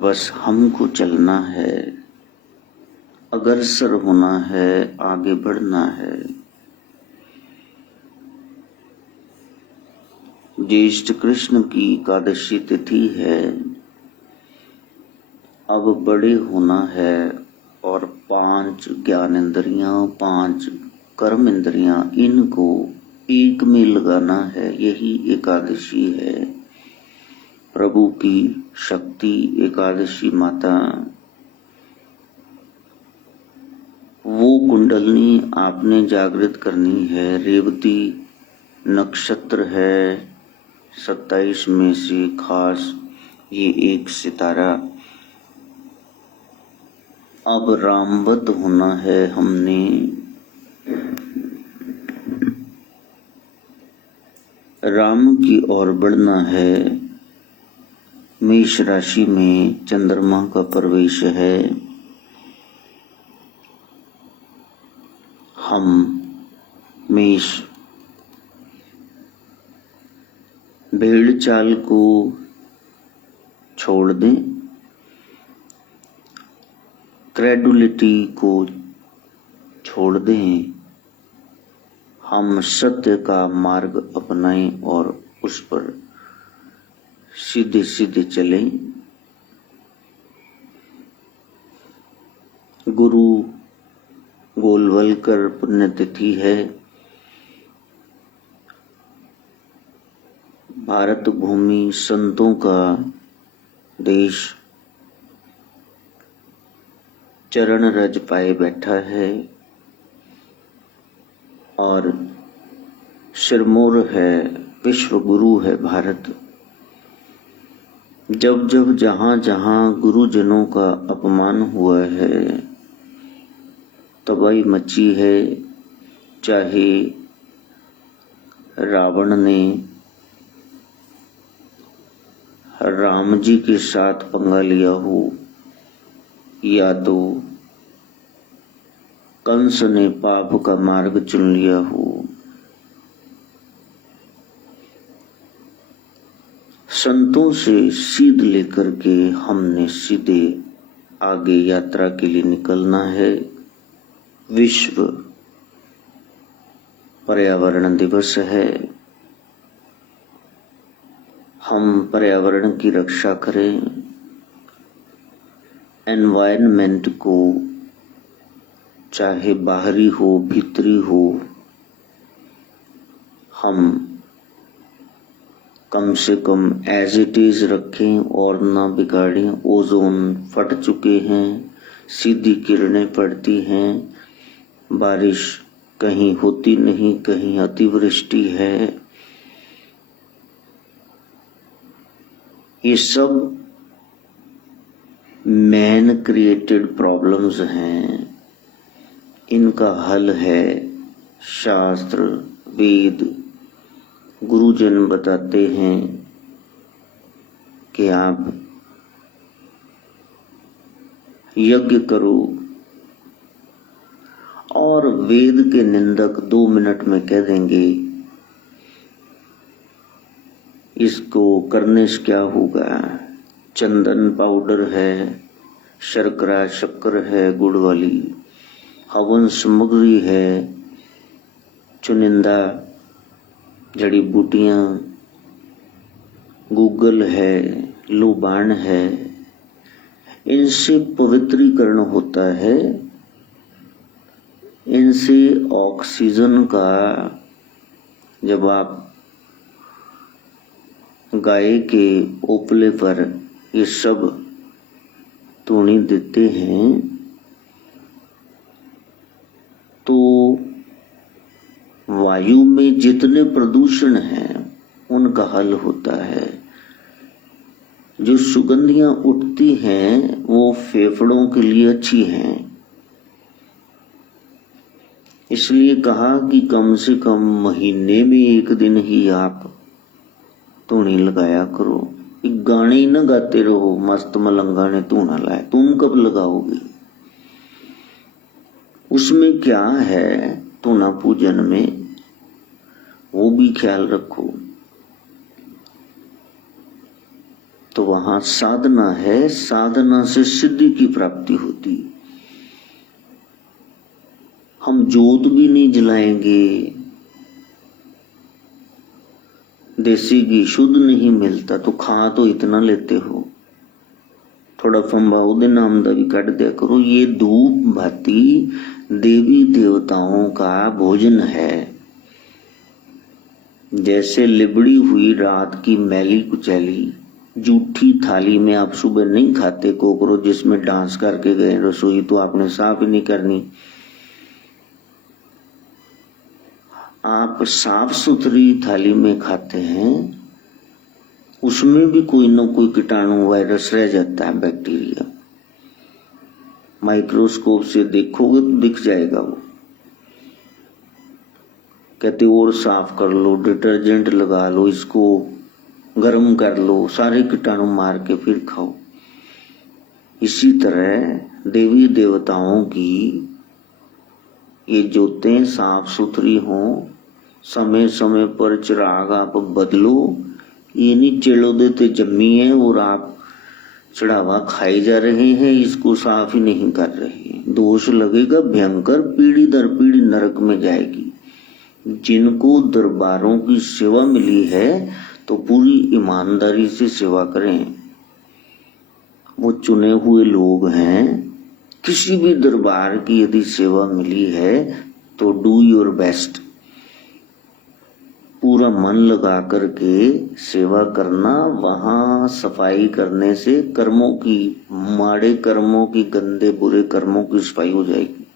बस हमको चलना है, अग्रसर होना है, आगे बढ़ना है। ज्येष्ठ कृष्ण की एकादशी तिथि है। अब बड़े होना है और 5 ज्ञान इंद्रियां, 5 कर्म इंद्रियां, इनको एक में लगाना है। यही एकादशी है। प्रभु की शक्ति एकादशी माता, वो कुंडलनी आपने जागृत करनी है। रेवती नक्षत्र है 27 में से खास ये एक सितारा। अब रामवत होना है हमने। राम की ओर बढ़ना है। मेष राशि में चंद्रमा का प्रवेश है। हम मेष भेड़ चाल को छोड़ दें, क्रेडुलिटी को छोड़ दें। हम सत्य का मार्ग अपनाएं और उस पर सीधे सीधे चलें। गुरु गोलवलकर पुण्यतिथि है। भारत भूमि संतों का देश चरण रज पाए बैठा है और सिरमौर है, विश्व गुरु है भारत। जब जब जहां जहां गुरुजनों का अपमान हुआ है, तबाही मची है। चाहे रावण ने राम जी के साथ पंगा लिया हो, या तो कंस ने पाप का मार्ग चुन लिया हो। संतों से सीध लेकर के हमने सीधे आगे यात्रा के लिए निकलना है। विश्व पर्यावरण दिवस है। हम पर्यावरण की रक्षा करें। एनवायरनमेंट को, चाहे बाहरी हो भीतरी हो, हम कम से कम एज इट इज रखें और ना बिगाड़ें। ओजोन फट चुके हैं, सीधी किरणें पड़ती हैं, बारिश कहीं होती नहीं, कहीं अतिवृष्टि है। ये सब मैन क्रिएटेड प्रॉब्लम्स हैं। इनका हल है शास्त्र, वेद। गुरुजन बताते हैं कि आप यज्ञ करो, और वेद के निंदक 2 मिनट में कह देंगे इसको करने से क्या होगा। चंदन पाउडर है, शर्करा शक्कर है गुड़ वाली, हवन सामग्री है, चुनिंदा जड़ी बूटियां, गूगल है, लुबान है, इनसे पवित्रीकरण होता है। इनसे ऑक्सीजन का, जब आप गाय के ओपले पर ये सब तूणी देते हैं तो वायु में जितने प्रदूषण हैं उनका हल होता है। जो सुगंधियां उठती हैं वो फेफड़ों के लिए अच्छी हैं। इसलिए कहा कि कम से कम महीने में 1 दिन ही आप धूनी लगाया करो। एक गाने ही न गाते रहो, मस्त मलंगा ने धूना लाया, तुम कब लगाओगे। उसमें क्या है धूना पूजन में, वो भी ख्याल रखो। तो वहां साधना है, साधना से सिद्धि की प्राप्ति होती। हम जोत भी नहीं जलाएंगे, देसी घी शुद्ध नहीं मिलता तो खा तो इतना लेते हो, थोड़ा फंबाऊ दे नाम दा भी कट दिया करो। ये धूप भाती देवी देवताओं का भोजन है। जैसे लिबड़ी हुई रात की मैली कुचैली जूठी थाली में आप सुबह नहीं खाते कोकरोच जिसमें डांस करके गए, रसोई तो आपने साफ ही नहीं करनी। आप साफ सुथरी थाली में खाते हैं, उसमें भी कोई ना कोई कीटाणु वायरस रह जाता है, बैक्टीरिया। माइक्रोस्कोप से देखोगे तो दिख जाएगा वो। कहते और साफ कर लो, डिटर्जेंट लगा लो, इसको गर्म कर लो, सारे कीटाणु मार के फिर खाओ। इसी तरह देवी देवताओं की ये जोतें साफ सुथरी हों, समय समय पर चिराग आप बदलो। ये नहीं चेड़ो देते जम्मी है और आप चढ़ावा खाए जा रहे हैं, इसको साफ ही नहीं कर रहे, दोष लगेगा भयंकर, पीढ़ी दर पीढ़ी नरक में जाएगी। जिनको दरबारों की सेवा मिली है तो पूरी ईमानदारी से सेवा करें। वो चुने हुए लोग हैं, किसी भी दरबार की यदि सेवा मिली है तो डू योर बेस्ट, पूरा मन लगा करके सेवा करना। वहां सफाई करने से कर्मों की, माड़े कर्मों की, गंदे बुरे कर्मों की सफाई हो जाएगी।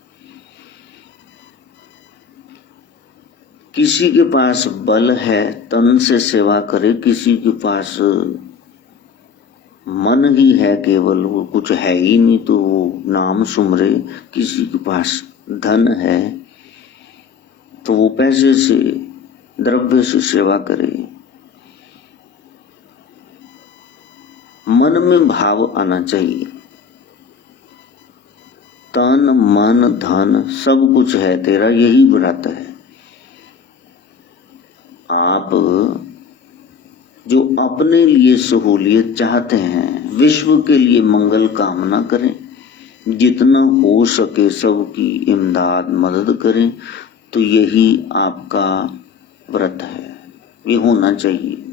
किसी के पास बल है तन से सेवा करे, किसी के पास मन ही है केवल, वो कुछ है ही नहीं तो वो नाम सुमरे। किसी के पास धन है तो वो पैसे से, द्रव्य से सेवा करे। मन में भाव आना चाहिए, तन मन धन सब कुछ है तेरा, यही व्रत है। आप जो अपने लिए सहूलियत चाहते हैं, विश्व के लिए मंगल कामना करें, जितना हो सके सबकी इमदाद मदद करें, तो यही आपका व्रत है। ये होना चाहिए,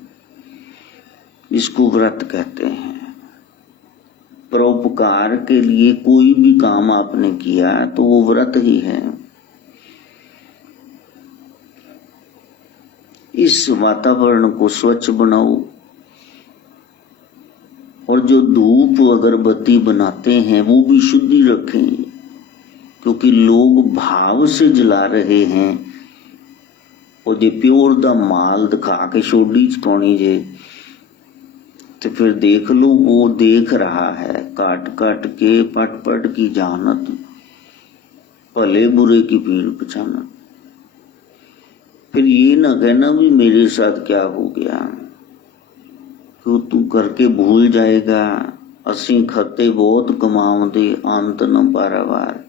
इसको व्रत कहते हैं। परोपकार के लिए कोई भी काम आपने किया तो वो व्रत ही है। इस वातावरण को स्वच्छ बनाओ, और जो धूप अगरबत्ती बनाते हैं वो भी शुद्धि रखें, क्योंकि लोग भाव से जला रहे हैं। और जे प्योर दा माल दिखा के छोड़ी चुकानी जे, तो फिर देख लो वो देख रहा है काट काट के, पट पट की जानत, भले बुरे की पीड़ पहचानत। फिर ये ना कहना भी मेरे साथ क्या हो गया, क्यों तू करके भूल जाएगा। असी खते बहुत कमाउंदे अंत न पारावार,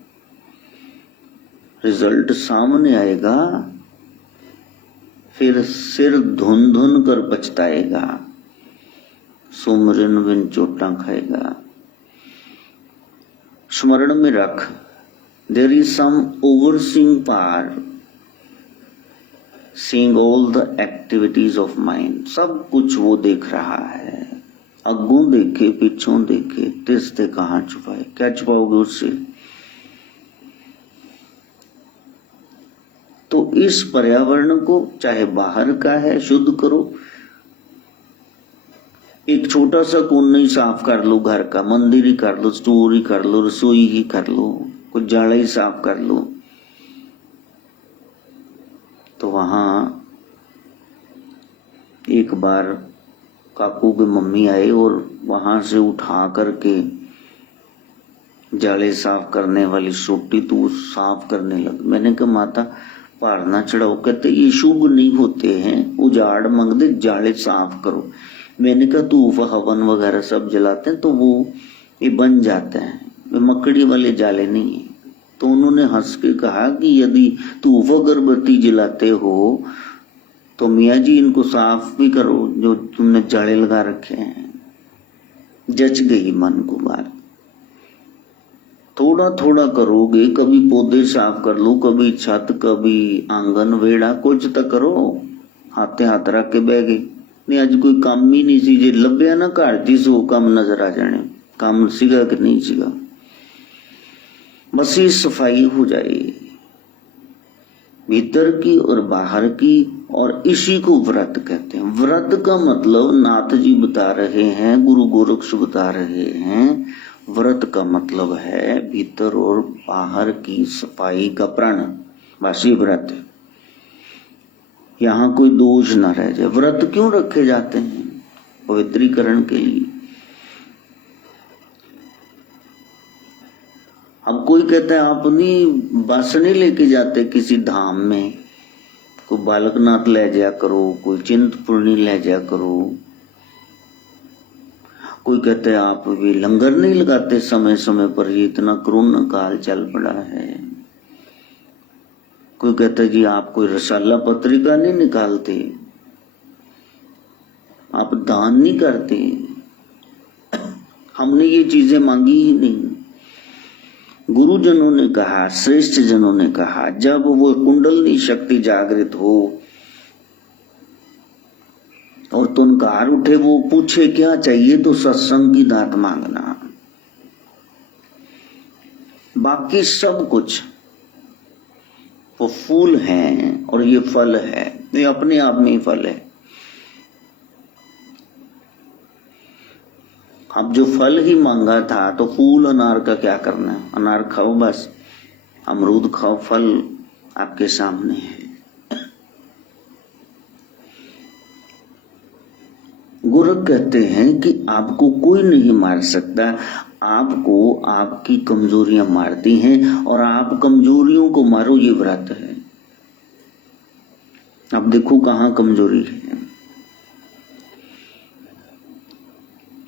रिजल्ट सामने आएगा, फिर सिर धुन धुन कर पछताएगा, सुमरन बिन चोटा खाएगा। स्मरण में रख, there is some overseeing power, seeing all the activities of mind. सब कुछ वो देख रहा है, अगों देखे पिछों देखे, तिस्ते कहाँ छुपाए, क्या छुपाओगे उससे। तो इस पर्यावरण को, चाहे बाहर का है, शुद्ध करो। एक छोटा सा कोना ही साफ कर लो घर का, मंदिर ही कर लो, स्टोर ही कर लो, रसोई ही कर लो, कुछ जाड़ा ही साफ कर लो। तो वहां एक बार काकू के मम्मी आए और वहां से उठा करके जाले साफ करने वाली सोटी तो साफ करने लग। मैंने कहा माता भार ना चढ़ाओ। कहते ये शुभ नहीं होते हैं, उजाड़ मंगते, जाले साफ करो। मैंने कहा धूप हवन वगैरह सब जलाते हैं तो वो ये बन जाते हैं, वे मकड़ी वाले जाले नहीं है। तो उन्होंने हंस के कहा कि यदि धूप अगरबत्ती जलाते हो तो मियाँ जी इनको साफ भी करो जो तुमने जाले लगा रखे हैं। जच गई मन को बात। थोड़ा थोड़ा करोगे, कभी पौधे साफ कर लो, कभी छत, कभी आंगन वेड़ा, कुछ तो करो। हाथे हाथ रख के बह गए, नहीं अज कोई काम ही नहीं सी, जे लभ्या ना घर च सो काम नजर आ जाने, काम सीगा कि नहीं सीगा। बस ये सफाई हो जाए भीतर की और बाहर की, और इसी को व्रत कहते हैं। व्रत का मतलब नाथ जी बता रहे हैं, गुरु गोरक्ष बता रहे हैं, व्रत का मतलब है भीतर और बाहर की सफाई का प्रण। बस ये व्रत है, यहां कोई दोष न रह जाए। व्रत क्यों रखे जाते हैं? पवित्रीकरण के लिए। अब कोई कहता है अपनी बस नहीं लेके जाते किसी धाम में, कोई बालकनाथ ले जाया करो, कोई चिंतपूर्णी ले जाया करो। कोई कहते हैं आप भी लंगर नहीं लगाते समय समय पर, ये इतना कोरोना काल चल पड़ा है। कोई कहता है जी आप कोई रसाला पत्रिका नहीं निकालते, आप दान नहीं करते। हमने ये चीजें मांगी ही नहीं। गुरुजनों ने कहा, श्रेष्ठ जनों ने कहा, जब वो कुंडलनी शक्ति जागृत हो और तुनकार उठे, वो पूछे क्या चाहिए, तो सत्संग की दात मांगना। बाकी सब कुछ वो फूल हैं और ये फल है, ये अपने आप में ही फल है। अब जो फल ही मांगा था तो फूल अनार का क्या करना है? अनार खाओ बस, अमरूद खाओ, फल आपके सामने है। गोरख कहते हैं कि आपको कोई नहीं मार सकता, आपको आपकी कमजोरियां मारती हैं, और आप कमजोरियों को मारो, ये व्रत है। अब देखो कहां कमजोरी है।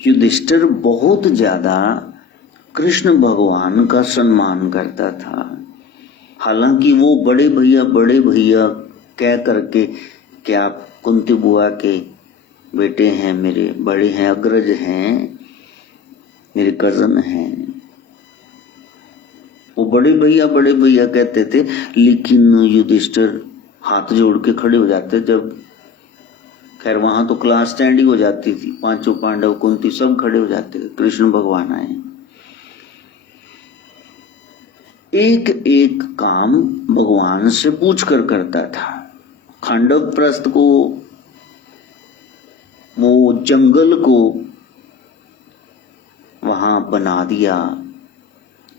युधिष्ठिर बहुत ज्यादा कृष्ण भगवान का सम्मान करता था। हालांकि वो बड़े भैया कह करके, क्या कुंती बुआ के बेटे हैं, मेरे बड़े हैं, अग्रज हैं, मेरे कजन हैं, वो बड़े भैया कहते थे। लेकिन युधिष्ठिर हाथ जोड़ के खड़े हो जाते जब, खैर वहां तो क्लास स्टैंडिंग हो जाती थी, पांचों पांडव, कुंती सब खड़े हो जाते थे, कृष्ण भगवान आए। एक एक काम भगवान से पूछ कर करता था। खांडव प्रस्थ को, वो जंगल को वहां बना दिया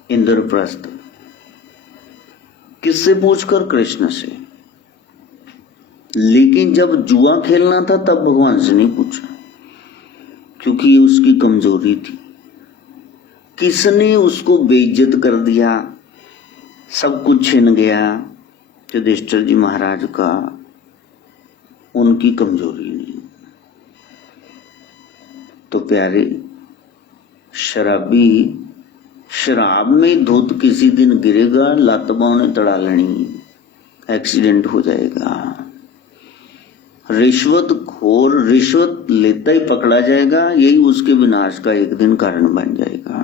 इंद्रप्रस्थ, किससे पूछकर? कृष्ण से। लेकिन जब जुआ खेलना था तब भगवान से नहीं पूछा, क्योंकि ये उसकी कमजोरी थी। किसने उसको बेइज्जत कर दिया, सब कुछ छिन गया, युधिष्ठिर जी महाराज का, उनकी कमजोरी नहीं। तो प्यारे शराबी, शराब में धुत किसी दिन गिरेगा, लत बांह ने तड़ा लेनी, एक्सीडेंट हो जाएगा। रिश्वत खोर रिश्वत लेता ही पकड़ा जाएगा, यही उसके विनाश का एक दिन कारण बन जाएगा।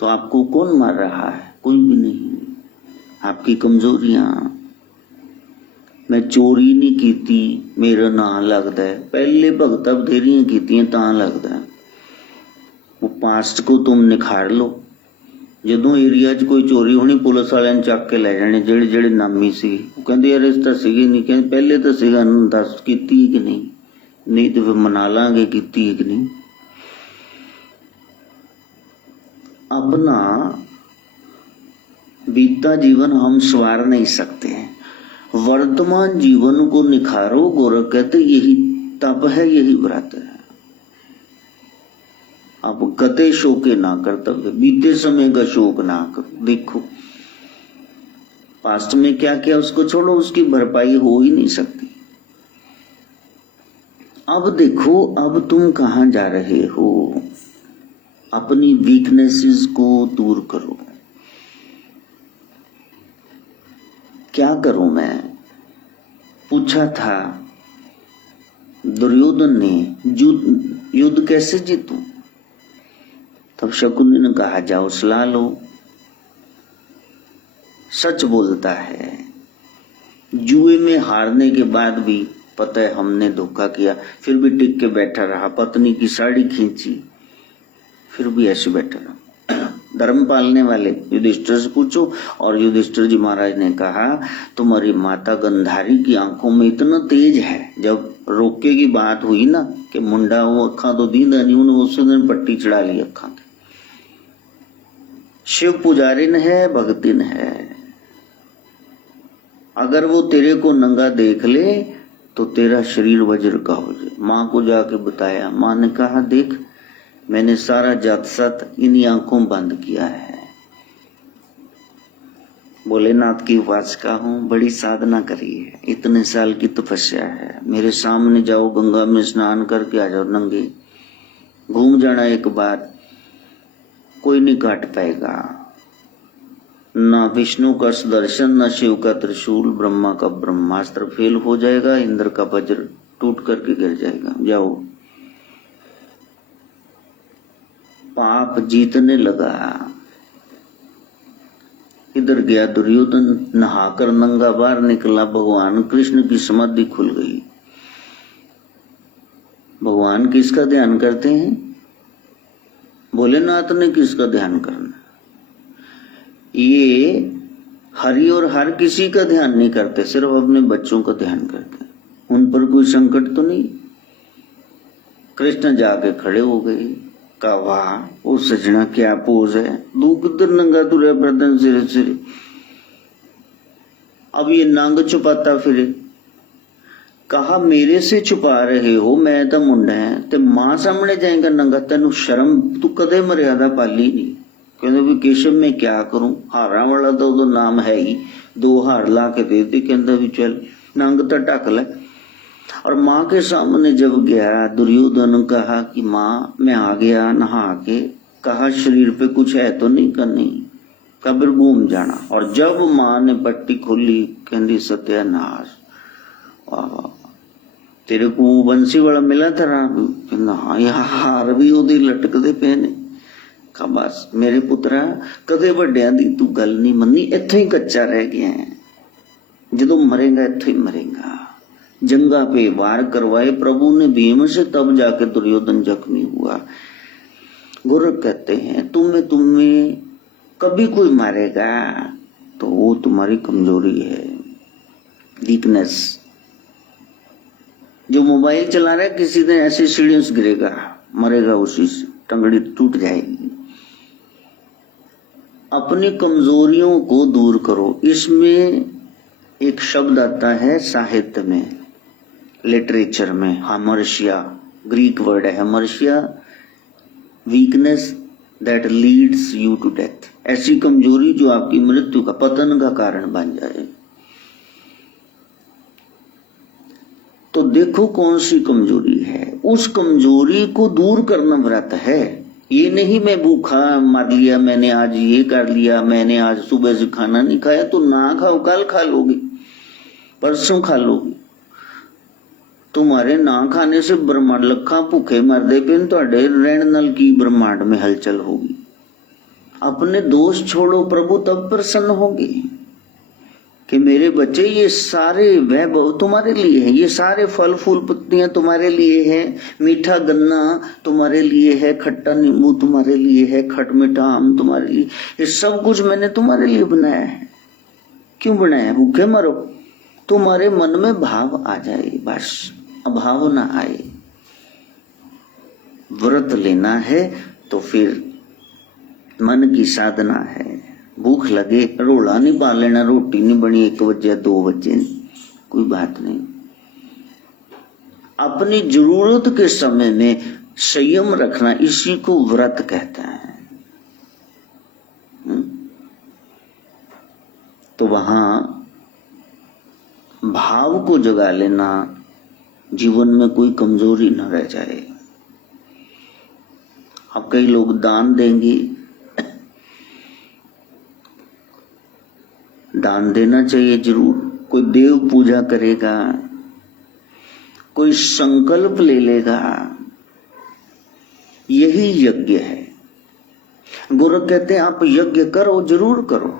तो आपको कौन मार रहा है? कोई भी नहीं, आपकी कमजोरियां। मैं चोरी नहीं कीती, मेरा ना लगता है, पहले भगत बथेरियां कीतियां तां लगता है। वो पास्ट को तुम निखार लो। ਜਦੋਂ ਏਰੀਆ 'ਚ ਕੋਈ ਚੋਰੀ ਹੋਣੀ, ਪੁਲਿਸ ਵਾਲਿਆਂ ਨੇ ਚੱਕ ਕੇ ਲੈ ਜਾਣੇ, ਜਿਹੜੇ ਜਿਹੜੇ ਨਾਮੀ ਸੀ। ਉਹ ਕਹਿੰਦੇ ਯਾਰ ਇਸ ਤਾਂ ਸੀਗੀ ਨਹੀਂ, ਕਹਿੰਦੇ ਪਹਿਲੇ ਤਾਂ ਸੀਗਾ, ਦੱਸ ਕੀਤੀ ਕਿ ਨਹੀਂ, ਨਹੀਂ ਤੇ ਫਿਰ ਮਨਾ ਲਾਂਗੇ ਕੀਤੀ ਕਿ नहीं। अपना बीता जीवन हम सवार नहीं सकते हैं, वर्तमान जीवन को निखारो। गोरख कहते यही तप है, यही व्रत है। आप गते शोके ना कर्तव्य, बीते समय का शोक ना करो। देखो पास्ट में क्या किया उसको छोड़ो, उसकी भरपाई हो ही नहीं सकती। अब देखो, अब तुम कहां जा रहे हो? अपनी वीकनेसेस को दूर करो। क्या करूं मैं? पूछा था दुर्योधन ने, युद्ध कैसे जीतूं? तब शकुनी ने कहा जाओ सलाह लो। सच बोलता है, जुए में हारने के बाद भी पता है हमने धोखा किया, फिर भी टिक के बैठा रहा, पत्नी की साड़ी खींची, फिर भी ऐसे बैठा रहा। धर्म पालने वाले युधिष्ठिर से पूछो। और युधिष्ठिर जी महाराज ने कहा तुम्हारी माता गंधारी की आंखों में इतना तेज है, जब रोके की बात हुई ना कि मुंडा वो अखा तो दीदा नहीं, उन्होंने उस दिन पट्टी चढ़ा ली अखा के। शिव पुजारिन है, भगतिन है, अगर वो तेरे को नंगा देख ले तो तेरा शरीर वज्र का हो जाए। माँ को जाके बताया, माँ ने कहा देख मैंने सारा जात सत इन्हीं आंखों बंद किया है, भोलेनाथ की उपासका हूँ, बड़ी साधना करी है, इतने साल की तपस्या है, मेरे सामने जाओ गंगा में स्नान करके आ जाओ, नंगे घूम जाना एक बार, कोई नहीं काट पाएगा, ना विष्णु का सुदर्शन, ना शिव का त्रिशूल, ब्रह्मा का ब्रह्मास्त्र फेल हो जाएगा, इंद्र का वज्र टूट करके गिर जाएगा, जाओ। पाप जीतने लगा। इधर गया दुर्योधन, नहाकर नंगा बाहर निकला, भगवान कृष्ण की समाधि खुल गई। भगवान किसका ध्यान करते हैं? भोलेनाथ ने किसका ध्यान करना? ये हरि और हर किसी का ध्यान नहीं करते, सिर्फ अपने बच्चों का ध्यान करते, उन पर कोई संकट तो नहीं। कृष्ण जाके खड़े हो गए, कहा वाह वो सजना क्या पोज है, दू किधर नंगा तुरे बर्तन सिरे सिरे, अब ये नांग छुपाता फिरे। कहा मेरे से छुपा रहे हो, मैं तो मुंडा है, ते मां सामने जाएगा नंगा, तेन शर्म, तू कदे मर्यादा पाली नहीं। कहते भी केशव में क्या करूं, हारा वाला तो नाम है ही, 2 हार ला के दे दी, कहते भी चल नंग तो ढक ले। और माँ के सामने जब गया दुर्योधन, कहा कि माँ मैं आ गया नहा के, कहा शरीर पे कुछ है तो नहीं, का नहीं, कब्र घूम जाना। और जब माँ ने पट्टी खोली, कहती सत्यानाश, तेरे को बंसी वाला मिला था ना? हाँ, यहाँ हार भी ओदी लटकदे पे ने। कहा बस मेरे पुत्रा कदे वड्डिया दी तू गल नहीं मन्नी, इत्थे ही कच्चा रह गया है, जदों मरेगा इत्थे ही मरेगा। जंगा पे वार करवाए प्रभु ने भीम से, तब जाके दुर्योधन जख्मी हुआ। गोरख कहते हैं तुम्हें कभी कोई मारेगा तो वो तुम्हारी कमजोरी है, वीकनेस। जो मोबाइल चला रहा है किसी दिन ऐसे सीढ़ियों से गिरेगा, मरेगा उसी से, टंगड़ी टूट जाएगी। अपनी कमजोरियों को दूर करो। इसमें एक शब्द आता है साहित्य में, लिटरेचर में, हामर्शिया, ग्रीक वर्ड है hamartia, weakness that leads you to death. ऐसी कमजोरी जो आपकी मृत्यु का, पतन का कारण बन जाए। तो देखो कौन सी कमजोरी है, उस कमजोरी को दूर करना व्रत है। ये नहीं मैं भूखा मर लिया, मैंने आज ये कर लिया, मैंने आज सुबह से खाना नहीं खाया, तो ना खाओ, कल खा लोगे, परसों खा लोगे। तुम्हारे ना खाने से ब्रह्मांड लखा भूखे मरदे पे, तुहाडे रहन नाल की ब्रह्मांड में हलचल होगी। अपने दोष छोड़ो, प्रभु तब प्रसन्न होंगे कि मेरे बच्चे ये सारे वैभव तुम्हारे लिए है, ये सारे फल फूल पत्तियां तुम्हारे लिए है, मीठा गन्ना तुम्हारे लिए है, खट्टा नींबू तुम्हारे लिए है, खट मीठा आम तुम्हारे लिए, ये सब कुछ मैंने तुम्हारे लिए बनाया है। क्यों बनाया? भूखे मरो, तुम्हारे मन में भाव आ जाए, बस अभाव ना आए। व्रत लेना है तो फिर मन की साधना है। भूख लगे रोला नहीं पा लेना, रोटी नहीं बनी 1 बजे 2 बजे, कोई बात नहीं। अपनी जरूरत के समय में संयम रखना, इसी को व्रत कहता है। तो वहां भाव को जगा लेना, जीवन में कोई कमजोरी न रह जाए। अब कई लोग दान देंगे, दान देना चाहिए जरूर। कोई देव पूजा करेगा, कोई संकल्प ले लेगा, यही यज्ञ है। गुरु कहते हैं आप यज्ञ करो, जरूर करो,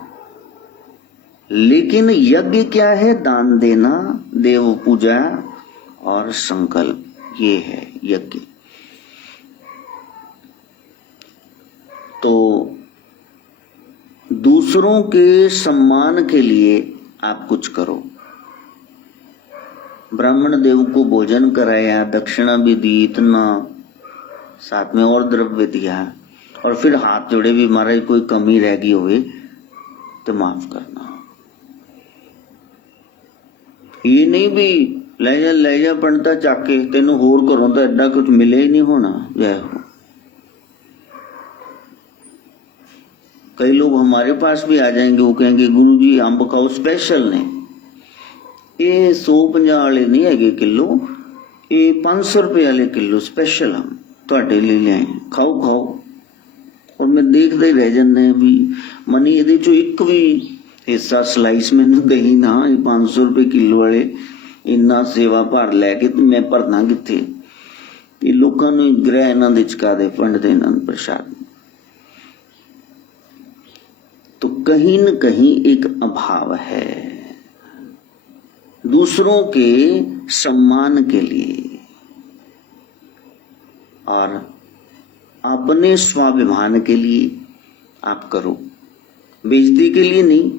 लेकिन यज्ञ क्या है? दान देना, देव पूजा और संकल्प, ये है यज्ञ। तो दूसरों के सम्मान के लिए आप कुछ करो। ब्राह्मण देव को भोजन कराया, दक्षिणा भी दी, इतना साथ में और द्रव्य दिया, और फिर हाथ जोड़े भी, महाराज कोई कमी रह गई हुई तो माफ करना। ये नहीं भी ले जा पंडिता चाके, तेन होर घरों तो एडा कुछ मिले ही नहीं होना। जय हो। कई लोग हमारे पास भी आ जाएंगे, वो कहेंगे गुरु जी अंब खाओ, स्पेशल ने, ये 150 वाले नहीं है किलो, ये 500 रुपए वाले किलो स्पेशल हम ਤੁਹਾਡੇ ਲਈ ਲਿਆਏ, ਖਾਓ ਖਾਓ। और मैं देखते ही रह जाने भी मनी ये चो एक भी हिस्सा स्लाइस मैनू दही ना, 500 रुपए किलो वाले इन्ना सेवा भार लैके तो मैं भरना किथे? ये लोगों ने ग्रह इन्हों दे चका दे पंडित इन्हों प्रसाद। तो कहीं न कहीं एक अभाव है दूसरों के सम्मान के लिए, और अपने स्वाभिमान के लिए आप करो, बेइज्जती के लिए नहीं।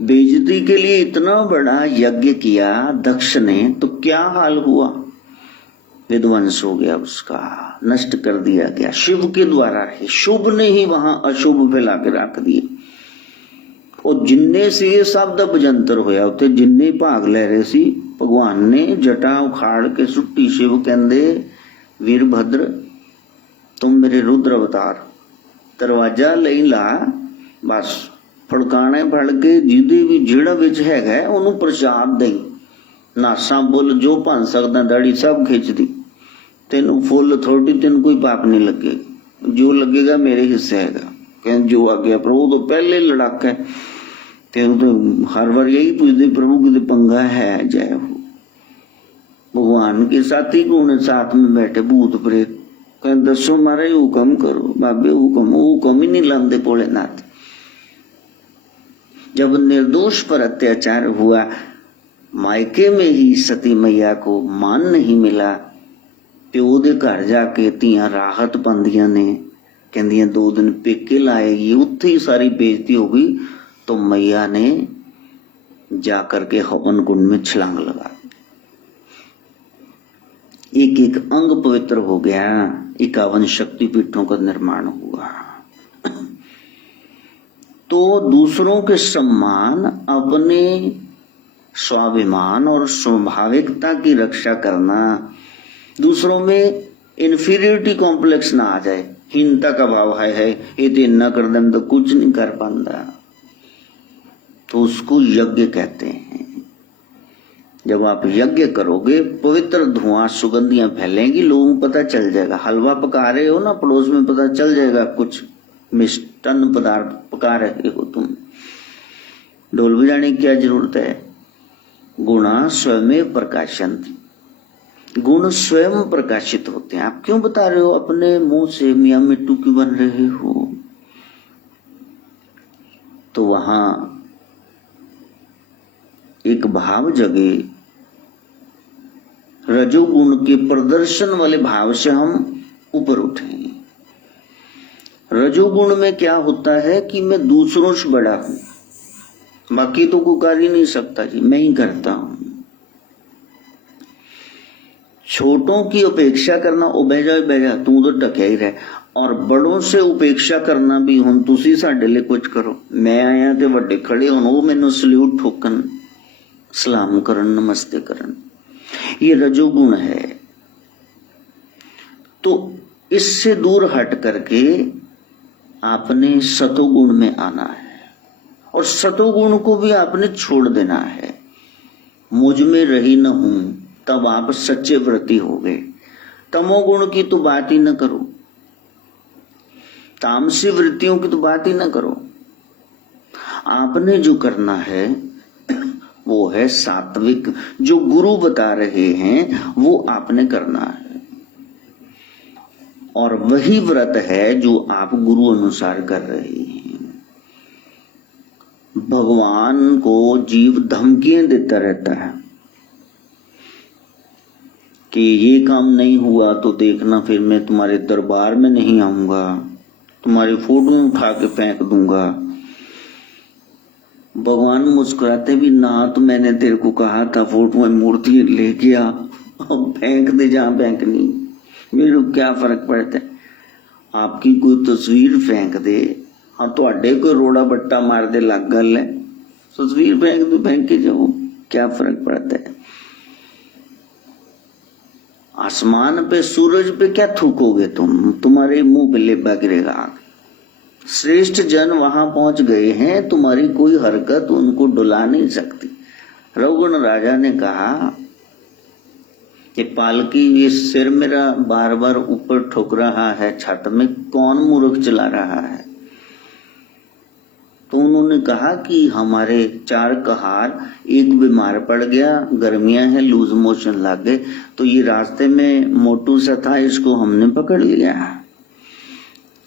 बेइज्जती के लिए इतना बड़ा यज्ञ किया दक्ष ने, तो क्या हाल हुआ? विध्वंस हो गया, उसका नष्ट कर दिया गया शिव के द्वारा ही। शुभ ने ही वहां अशुभ फैला के रख दिए, और जिन्ने से ये शब्द भजंतर होया उते जिन्ने भाग ले रहे सी, भगवान ने जटा उखाड़ के सुट्टी। शिव कहंदे वीरभद्र तुम मेरे रुद्र अवतार, दरवाजा नहीं ला, बस फड़काने फड़ के जिदे भी जिड़ा विच हैगा उन्होंने प्रसाद दई, नासा बुल जो भन सकदा, दाड़ी सब खिंच दी, तेन फुल थोड़ी, तेन कोई पाप नहीं लगेगा, जो लगेगा मेरे हिस्से हैगा। कह जो आ गया प्रभु तो पहले लड़ाका है, तेन तो हर बार यही पूछते प्रभु कि पंगा है। जय हो। भगवान के साथी कौन साथ में बैठे? भूत प्रेत। कह दसो महाराज हुक्म करो। बाबे हुक्म ही नहीं लाते भोलेनाथ। जब निर्दोष पर अत्याचार हुआ, मायके में ही सती मैया को मान नहीं मिला, प्यो दे घर जाके तियां राहत पांदियां ने, कहंदियां 2 दिन पेके लाएगी, उत्थे ही सारी बेइज्जती हो गई। तो मैया ने जाकर के हवन कुंड में छलांग लगा, एक एक अंग पवित्र हो गया, 51 शक्तिपीठों का निर्माण हुआ। तो दूसरों के सम्मान, अपने स्वाभिमान और स्वाभाविकता की रक्षा करना, दूसरों में इंफीरियरिटी कॉम्प्लेक्स ना आ जाए, हीनता का भाव है ये तो इतना कर दे तो कुछ नहीं कर पाता, तो उसको यज्ञ कहते हैं। जब आप यज्ञ करोगे, पवित्र धुआं सुगंधियां फैलेंगी, लोगों को पता चल जाएगा। हलवा पका रहे हो ना, पड़ोस में पता चल जाएगा कुछ मिष्टान्न पदार्थ पका रहे हो तुम, ढोल बजाने की क्या जरूरत है? गुणा स्वयं प्रकाशंत, गुण स्वयं प्रकाशित होते हैं। आप क्यों बता रहे हो अपने मुंह से मियां मिट्टू क्यों बन रहे हो? तो वहां एक भाव जगे, रजोगुण के प्रदर्शन वाले भाव से हम ऊपर उठे। रजोगुण में क्या होता है कि मैं दूसरों से बड़ा हूं, बाकी तो कोई कर ही नहीं सकता जी, मैं ही करता हूं। छोटों की उपेक्षा करना, ओ बह जा तू तो टकिया ही रह, और बड़ों से उपेक्षा करना भी, हुण तुसी साडे लिए कुछ करो, मैं आया ते वड्डे खड़े होण, वो मैनू सल्यूट ठोकन, सलाम करन, नमस्ते करन, ये रजोगुण है। तो इससे दूर हट करके आपने सतोगुण में आना है, और सतोगुण को भी आपने छोड़ देना है। मुझ में रही न हूं, तब आप सच्चे व्रती हो गए। तमोगुण की तो बात ही न करो, तामसी वृत्तियों की तो बात ही न करो। आपने जो करना है वो है सात्विक, जो गुरु बता रहे हैं वो आपने करना है। और वही व्रत है जो आप गुरु अनुसार कर रहे हैं। भगवान को जीव धमकियां देता रहता है कि ये काम नहीं हुआ तो देखना फिर मैं तुम्हारे दरबार में नहीं आऊंगा, तुम्हारी फोटो उठा के फेंक दूंगा। भगवान मुस्कुराते भी, ना तो मैंने तेरे को कहा था फोटो में मूर्ति लेके आ, अब फेंक दे जहां फेंकनी, मेरे को क्या फर्क पड़ता है। आपकी कोई तस्वीर फेंक दे, हाँ तो अड्डे कोई रोड़ा बट्टा मार दे, लग गल है, तस्वीर फेंक दो, फेंक के जाओ, क्या फर्क पड़ता है। आसमान पे सूरज पे क्या थूकोगे तुम, तुम्हारे मुंह पे लेबा गिरेगा। श्रेष्ठ जन वहां पहुंच गए हैं, तुम्हारी कोई हरकत उनको डुला नहीं सकती। रघुगण राजा ने कहा कि पालकी, ये सिर मेरा बार बार ऊपर ठुक रहा है छत में, कौन मूर्ख चला रहा है। तो उन्होंने कहा कि हमारे 4 कहार, एक बीमार पड़ गया, गर्मियां हैं, लूज मोशन लग गए, तो ये रास्ते में मोटू सा था, इसको हमने पकड़ लिया।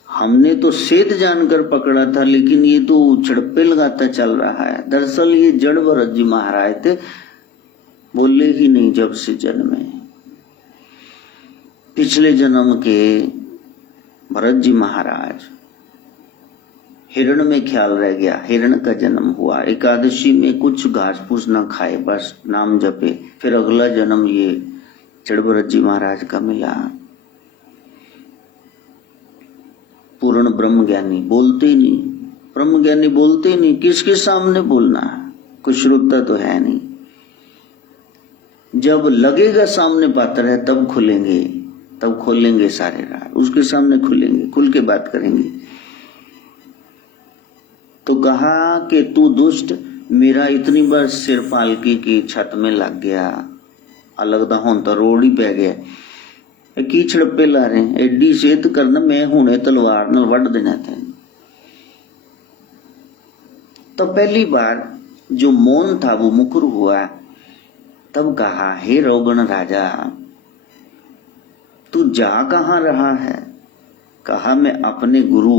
हमने तो सेध जानकर पकड़ा था, लेकिन ये तो झड़पे लगाता चल रहा है। दरअसल ये जड़ भरत जी महाराज थे, बोले ही नहीं जब से जन्मे। पिछले जन्म के भरत जी महाराज, हिरण में ख्याल रह गया, हिरण का जन्म हुआ, एकादशी में कुछ घास फूस ना खाए, बस नाम जपे, फिर अगला जन्म ये जड़ भरत जी महाराज का मिला। पूर्ण ब्रह्म ज्ञानी, बोलते ही नहीं, ब्रह्म ज्ञानी बोलते ही नहीं, किसके सामने बोलना है, कुछ श्रोता तो है नहीं। जब लगेगा सामने पात्र है तब खुलेंगे, तब खोलेंगे सारे राज, उसके सामने खुलेंगे, खुल के बात करेंगे। तो कहा कि तू दुष्ट, मेरा इतनी बार सिर पालकी की छत में लग गया, अलग हों तो रोड ही पै गया, की छड़पे ला रहे, एडी सेहत करना, मैं हुणे तलवार नाल वड देना था। तो पहली बार जो मौन था वो मुकर हुआ। तब कहा, हे रघुगण राजा, तू जा कहां रहा है। कहा, मैं अपने गुरु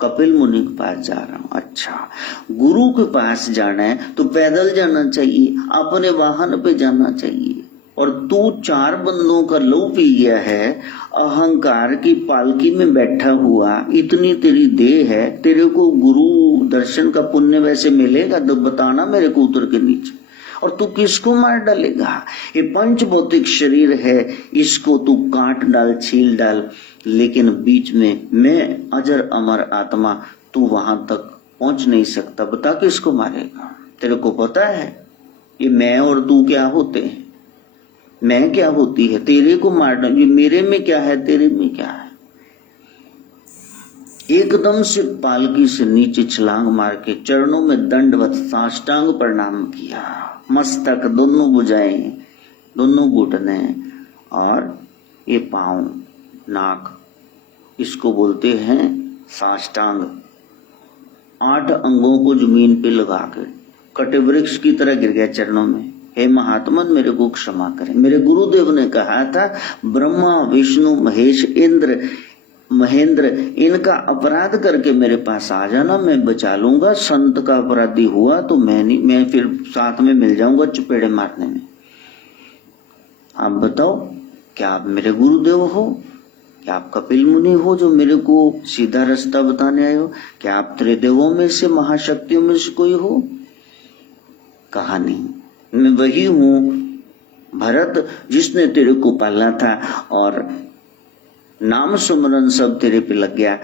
कपिल मुनि के पास जा रहा हूं। अच्छा, गुरु के पास जाना है तो पैदल जाना चाहिए, अपने वाहन पे जाना चाहिए, और तू 4 बंदों का लहू पी गया है, अहंकार की पालकी में बैठा हुआ, इतनी तेरी देह है, तेरे को गुरु दर्शन का पुण्य वैसे मिलेगा तो बताना मेरे को उतर के नीचे। और तू किसको मार डालेगा, ये पंच भौतिक शरीर है, इसको तू काट डाल, छील डाल, लेकिन बीच में मैं अजर अमर आत्मा, तू वहां तक पहुंच नहीं सकता, बता किसको मारेगा। तेरे को पता है ये मैं और तू क्या होते हैं, मैं क्या होती है, तेरे को मारना, ये मेरे में क्या है, तेरे में क्या है। एकदम से पालकी से नीचे छलांग मार के चरणों में दंडवत साष्टांग प्रणाम किया, मस्तक दोनों भुजाएं, दोनों घुटने और ये पांव, नाक, इसको बोलते हैं साष्टांग। 8 अंगों को जमीन पे लगा कर कटे वृक्ष की तरह गिर गया चरणों में। हे महात्मन, मेरे को क्षमा करें। मेरे गुरुदेव ने कहा था, ब्रह्मा विष्णु महेश इंद्र महेंद्र, इनका अपराध करके मेरे पास आ जाना, मैं बचा लूंगा। संत का अपराधी हुआ तो मैं फिर साथ में मिल जाऊंगा चपेड़े मारने में। आप बताओ, क्या आप मेरे गुरुदेव हो, क्या आप कपिल मुनि हो जो मेरे को सीधा रास्ता बताने आए हो, क्या आप त्रिदेवों में से, महाशक्तियों में से कोई हो। कहा, नहीं, मैं वही हूं भरत जिसने तेरे को पाला था, और नाम सुमरन सब तेरे पे लग गया।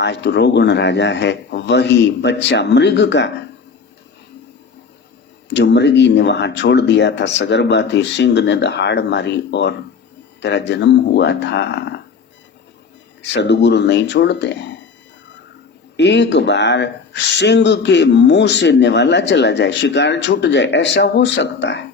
आज तो रघुगण राजा है, वही बच्चा मृग का, जो मृगी ने वहां छोड़ दिया था, सगर्भा थी, सिंह ने दहाड़ मारी और तेरा जन्म हुआ था। सदगुरु नहीं छोड़ते हैं। एक बार सिंह के मुंह से निवाला चला जाए, शिकार छूट जाए, ऐसा हो सकता है।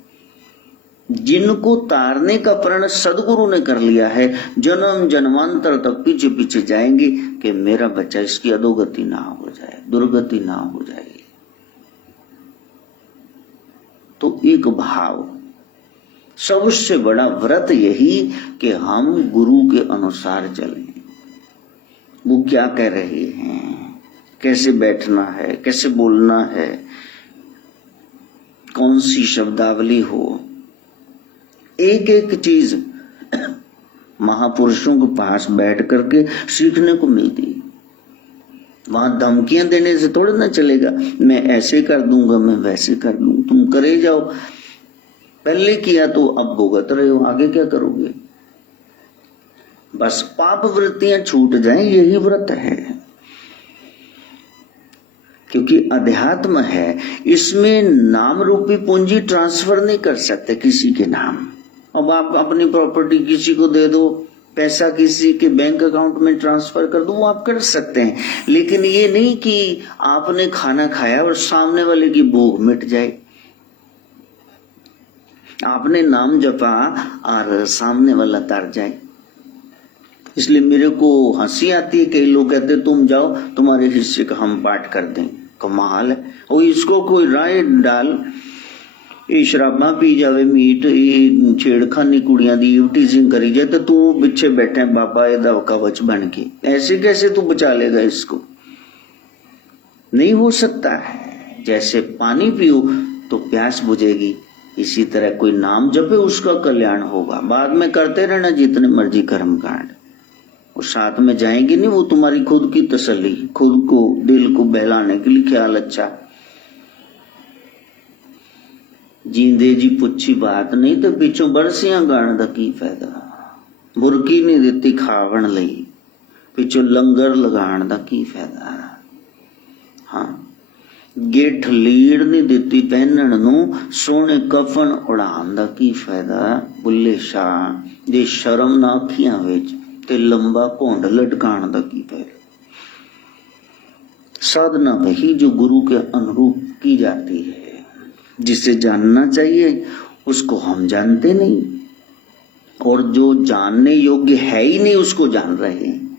जिनको तारने का प्रण सदगुरु ने कर लिया है, जन्म जन्मांतर तक पीछे पीछे जाएंगे कि मेरा बच्चा इसकी अधोगति ना हो जाए, दुर्गति ना हो जाए। तो एक भाव, सबसे बड़ा व्रत यही कि हम गुरु के अनुसार चलें। वो क्या कह रहे हैं, कैसे बैठना है, कैसे बोलना है, कौन सी शब्दावली हो, एक एक चीज महापुरुषों के पास बैठ करके सीखने को मिलती। वहां धमकियां देने से थोड़ा ना चलेगा, मैं ऐसे कर दूंगा, मैं वैसे कर दूं, तुम करे जाओ, पहले किया तो अब भुगत रहे हो, आगे क्या करोगे। बस पाप वृत्तियां छूट जाएं, यही व्रत है। क्योंकि अध्यात्म है, इसमें नाम रूपी पूंजी ट्रांसफर नहीं कर सकते किसी के नाम। अब आप अपनी प्रॉपर्टी किसी को दे दो, पैसा किसी के बैंक अकाउंट में ट्रांसफर कर दो, वो आप कर सकते हैं, लेकिन ये नहीं कि आपने खाना खाया और सामने वाले की भूख मिट जाए। आपने नाम जपा और सामने वाला तर जाए। इसलिए मेरे को हंसी आती है, कई लोग कहते तुम जाओ, तुम्हारे हिस्से का हम पाठ कर दें। कमाल है। और इसको कोई राय डाल, ये शराबा पी जावे, मीट ये छेड़खानी कुड़ियां दी टीजिंग करी जाए, तो तू पीछे बैठे बाबा एदा कवच बन के, ऐसे कैसे तू बचा लेगा इसको। नहीं हो सकता है। जैसे पानी पियो तो प्यास बुझेगी, इसी तरह कोई नाम जपे उसका कल्याण होगा। बाद में करते रहना जितने मर्जी कर्म कांड, और साथ में जाएंगे नहीं, वो तुम्हारी खुद की तसल्ली, खुद को दिल को बहलाने के लिए ख्याल। अच्छा जींदे जी पुच्छी बात नहीं तो पिछों बरसियां गाण दा की फायदा। बुरकी नहीं दिती खावण लई, पिछों लंगर लगाण दा की फायदा। हाँ, गिठ लीड़ नहीं दिती पहनण नू, सोने कफन उड़ाण दा की फायदा। बुल्ले शाह जे शर्म ना अखियां विच ते लंबा घुंड लटकाण दा की फायदा। साधना वही जो गुरु के अनुरूप की जाती है। जिसे जानना चाहिए उसको हम जानते नहीं, और जो जानने योग्य है ही नहीं उसको जान रहे हैं।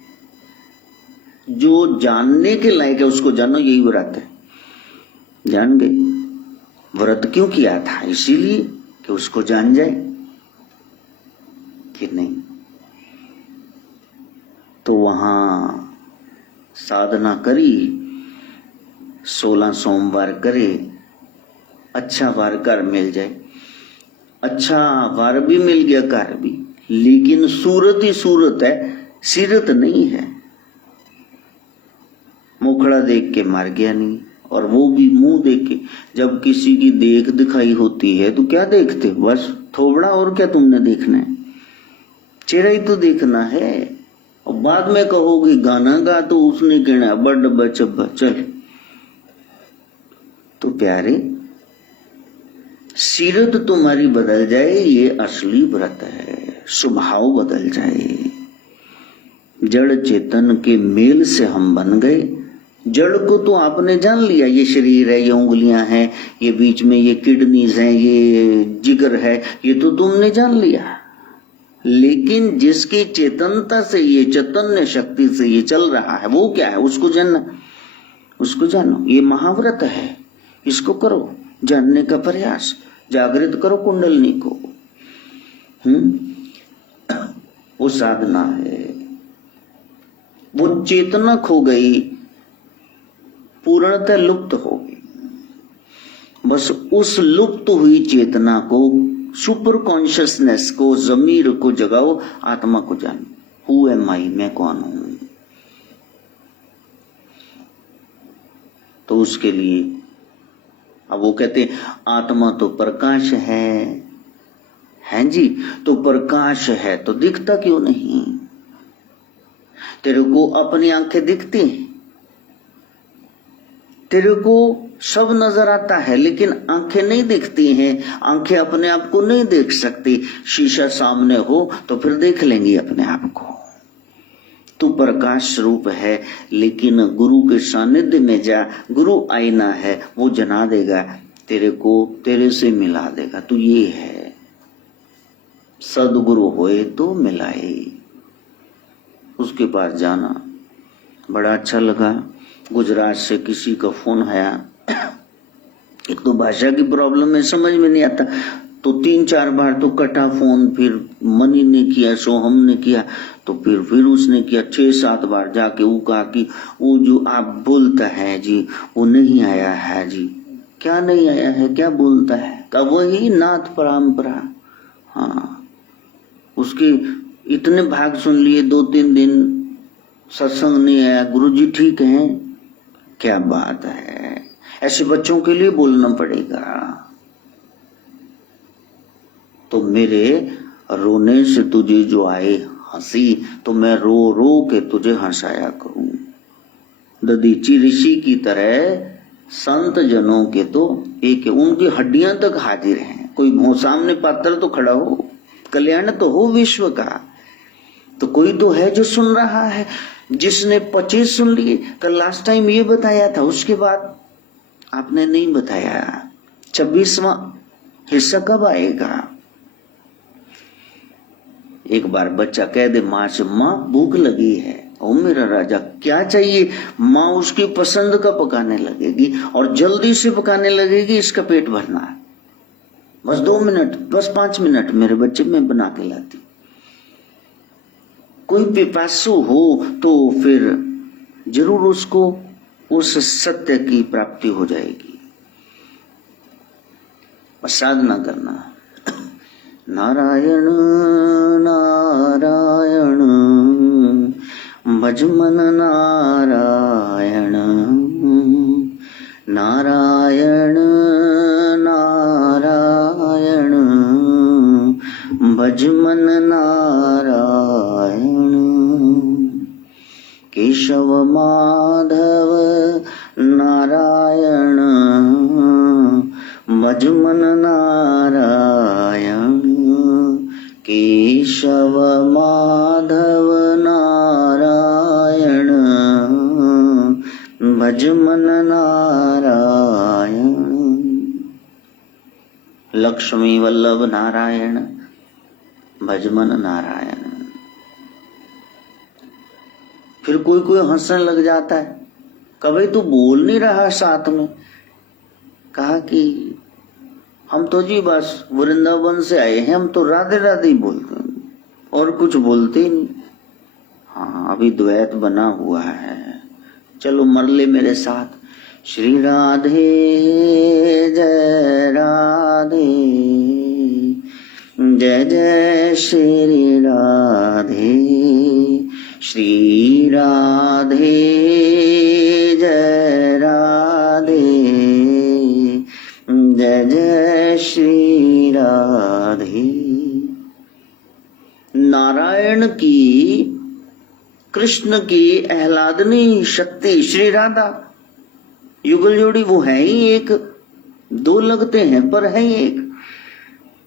जो जानने के लायक है उसको जानो, यही व्रत है। जान गए व्रत क्यों किया था, इसीलिए कि उसको जान जाए कि नहीं। तो वहां साधना करी, 16 सोमवार करे, अच्छा वार घर मिल जाए। अच्छा वार भी मिल गया, घर भी, लेकिन सूरत ही सूरत है, सीरत नहीं है। मुखड़ा देख के मर गया नहीं, और वो भी मुंह देख के। जब किसी की देख दिखाई होती है तो क्या देखते हो, बस थोबड़ा, और क्या तुमने देखना है, चेहरा ही तो देखना है। और बाद में कहोगे गाना गा, तो उसने कहना बड़ बचब्बा चल। तो प्यारे, सीरत तुम्हारी बदल जाए, ये असली व्रत है। स्वभाव बदल जाए, जड़ चेतन के मेल से हम बन गए। जड़ को तो आपने जान लिया, ये शरीर है, ये उंगलियां हैं, ये बीच में ये किडनीज हैं, ये जिगर है, ये तो तुमने जान लिया। लेकिन जिसकी चेतनता से, ये चैतन्य शक्ति से ये चल रहा है, वो क्या है, उसको जानना, उसको जानो। ये महाव्रत है, इसको करो, जानने का प्रयास, जागृत करो कुंडलनी को। वो साधना है। वो चेतना खो गई, पूर्णतः लुप्त हो गई। बस उस लुप्त हुई चेतना को, सुपर कॉन्शियसनेस को, जमीर को जगाओ, आत्मा को जानो। हु एम आई, मैं कौन हूं। तो उसके लिए अब वो कहते आत्मा तो प्रकाश है जी, तो प्रकाश है तो दिखता क्यों नहीं। तेरे को अपनी आंखें दिखती हैं, तेरे को सब नजर आता है, लेकिन आंखें नहीं दिखती हैं। आंखें अपने आप को नहीं देख सकती। शीशा सामने हो तो फिर देख लेंगी अपने आप को। तू प्रकाश स्वरूप है, लेकिन गुरु के सानिध्य में जा, गुरु आईना है, वो जना देगा तेरे को, तेरे से मिला देगा। तू ये है, सदगुरु होए तो मिलाए। उसके पास जाना बड़ा अच्छा लगा। गुजरात से किसी का फोन आया, एक तो भाषा की प्रॉब्लम है, समझ में नहीं आता, तो 3-4 बार तो कटा फोन, फिर मनी ने किया, सोहम ने किया, तो फिर उसने किया 6-7 बार, जाके वो कहा कि वो जो आप बोलता है जी वो नहीं आया है जी। क्या नहीं आया है, क्या बोलता है? का वही नाथ परंपरा। हाँ, उसके इतने भाग सुन लिए, 2-3 दिन सत्संग नहीं आया, गुरुजी ठीक है, क्या बात है। ऐसे बच्चों के लिए बोलना पड़ेगा। तो मेरे रोने से तुझे जो आए हंसी, तो मैं रो रो के तुझे हंसाया करूं। दधीची ऋषि की तरह संत जनों के तो एक, उनकी हड्डियां तक हाजिर हैं। कोई सामने पात्र तो खड़ा हो, कल्याण तो हो विश्व का, तो कोई तो है जो सुन रहा है। जिसने 25 सुन लिए, कल लास्ट टाइम ये बताया था, उसके बाद आपने नहीं बताया। 26वां हिस्सा कब आएगा? एक बार बच्चा कह दे माँ से, माँ भूख लगी है, ओ मेरा राजा क्या चाहिए? माँ उसकी पसंद का पकाने लगेगी और जल्दी से पकाने लगेगी, इसका पेट भरना है, बस 2 मिनट, बस 5 मिनट, मेरे बच्चे में बना के लाती। कोई पिपासु हो तो फिर जरूर उसको उस सत्य की प्राप्ति हो जाएगी। बस साधना करना। नारायण नारायण भज मन नारायण, नारायण नारायण भज मन नारायण। केशव माधव नारायण भज मन नारायण, केशव माधव नारायण भज मन नारायण। लक्ष्मी वल्लभ नारायण भज मन नारायण। फिर कोई हंसने लग जाता है, कभी तू बोल नहीं रहा साथ में। कहा कि हम तो जी बस वृंदावन से आए हैं, हम तो राधे राधे ही बोलते हैं और कुछ बोलते ही नहीं। हाँ, अभी द्वैत बना हुआ है, चलो मरले मेरे साथ। श्री राधे जय राधे, जय जय श्री राधे, श्री राधे जय राधे, जय जय श्री राधे। नारायण की, कृष्ण की आह्लादनी शक्ति श्री राधा, युगल जोड़ी वो है ही एक, 2 लगते हैं पर है ही एक।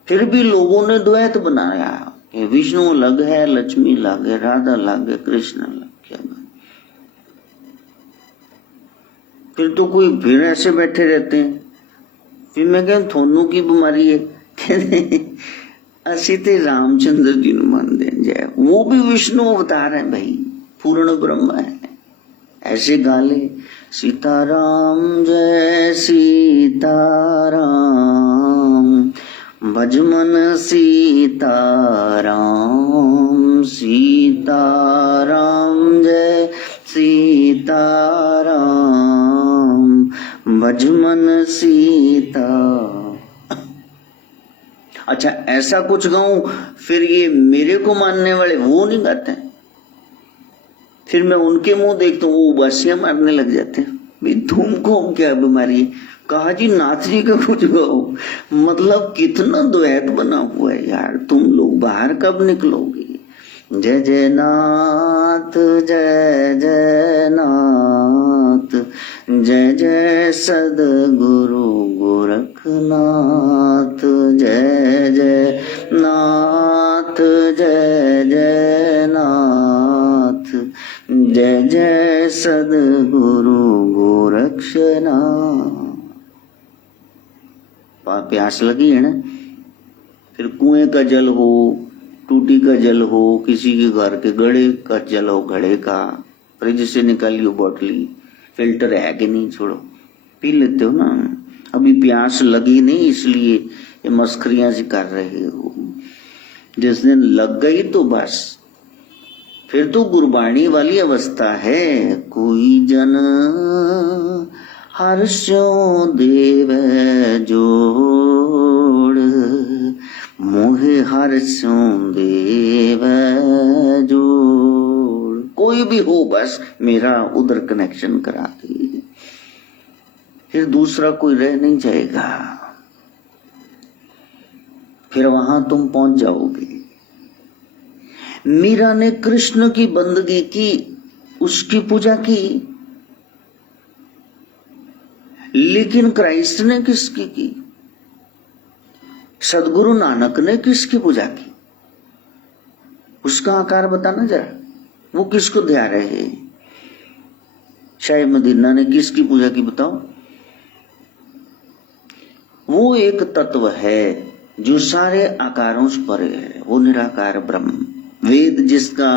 फिर भी लोगों ने द्वैत बनाया कि विष्णु अलग है, लक्ष्मी अलग है, राधा अलग है, कृष्ण अलग। क्या बात? फिर तो कोई भीड़ ऐसे बैठे रहते हैं। फिर मैं कह थोनू की बीमारी है, कहते असी ते रामचंद्र जी नु मानते हैं, वो भी विष्णु अवतार है भाई, पूर्ण ब्रह्म है। ऐसे गाले सीताराम जय सीताराम, भज मन सीताराम, सीताराम जय सीताराम, भज मन सीता। अच्छा, ऐसा कुछ गाऊं फिर ये मेरे को मानने वाले वो नहीं गाते हैं। फिर मैं उनके मुंह देखता हूँ, वो उबासियां मारने लग जाते हैं। भाई तुमको क्या बीमारी है? कहा जी नाथ जी का कुछ गाओ। मतलब कितना द्वैत बना हुआ है यार, तुम लोग बाहर कब निकलोगे? जय जय नाथ, जय जय नाथ, जय जय सद्गुरु गोरखनाथ, जय जय नाथ, जय जय नाथ, जय जय सद्गुरु गोरक्षनाथ। प्यास लगी है ना? फिर कुएं का जल हो, टूटी का जल हो, किसी के घर के घड़े का जल हो, घड़े का, फ्रिज से निकालियो बोतली, फिल्टर है कि नहीं, छोड़ो पी लेते हो ना। अभी प्यास लगी नहीं इसलिए ये मस्करियां सी कर रहे हो। जिस दिन लग गई तो बस फिर तो गुरबाणी वाली अवस्था है। कोई जन हर्षों देवे जोड़, मोहे हर्षों देवे जोड़। कोई भी हो बस मेरा उधर कनेक्शन करा दे, फिर दूसरा कोई रह नहीं जाएगा, फिर वहां तुम पहुंच जाओगे। मीरा ने कृष्ण की बंदगी की, उसकी पूजा की, लेकिन क्राइस्ट ने किसकी की? सदगुरु नानक ने किसकी पूजा की? उसका आकार बताना जरा, वो किसको ध्या रहे? शाह मदीना ने किसकी पूजा की बताओ? वो एक तत्व है जो सारे आकारों से परे है, वो निराकार ब्रह्म। वेद जिसका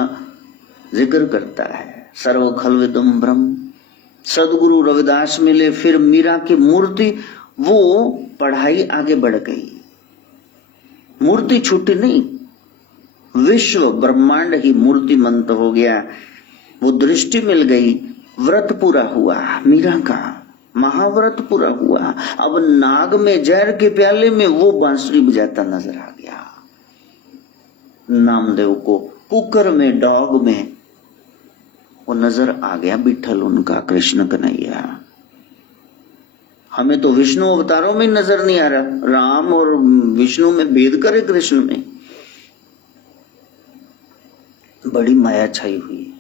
जिक्र करता है, सर्व खलविदम ब्रह्म। सदगुरु रविदास मिले, फिर मीरा की मूर्ति, वो पढ़ाई आगे बढ़ गई, मूर्ति छूटी नहीं, विश्व ब्रह्मांड ही मूर्तिमंत हो गया। वो दृष्टि मिल गई, व्रत पूरा हुआ मीरा का, महाव्रत पूरा हुआ। अब नाग में जहर के प्याले में वो बांसुरी बजाता नजर आ गया नामदेव को, कुकर में डॉग में वो नजर आ गया विठल उनका, कृष्ण कन्हैया। हमें तो विष्णु अवतारों में नजर नहीं आ रहा, राम और विष्णु में भेद करे कृष्ण में। बड़ी माया छाई हुई,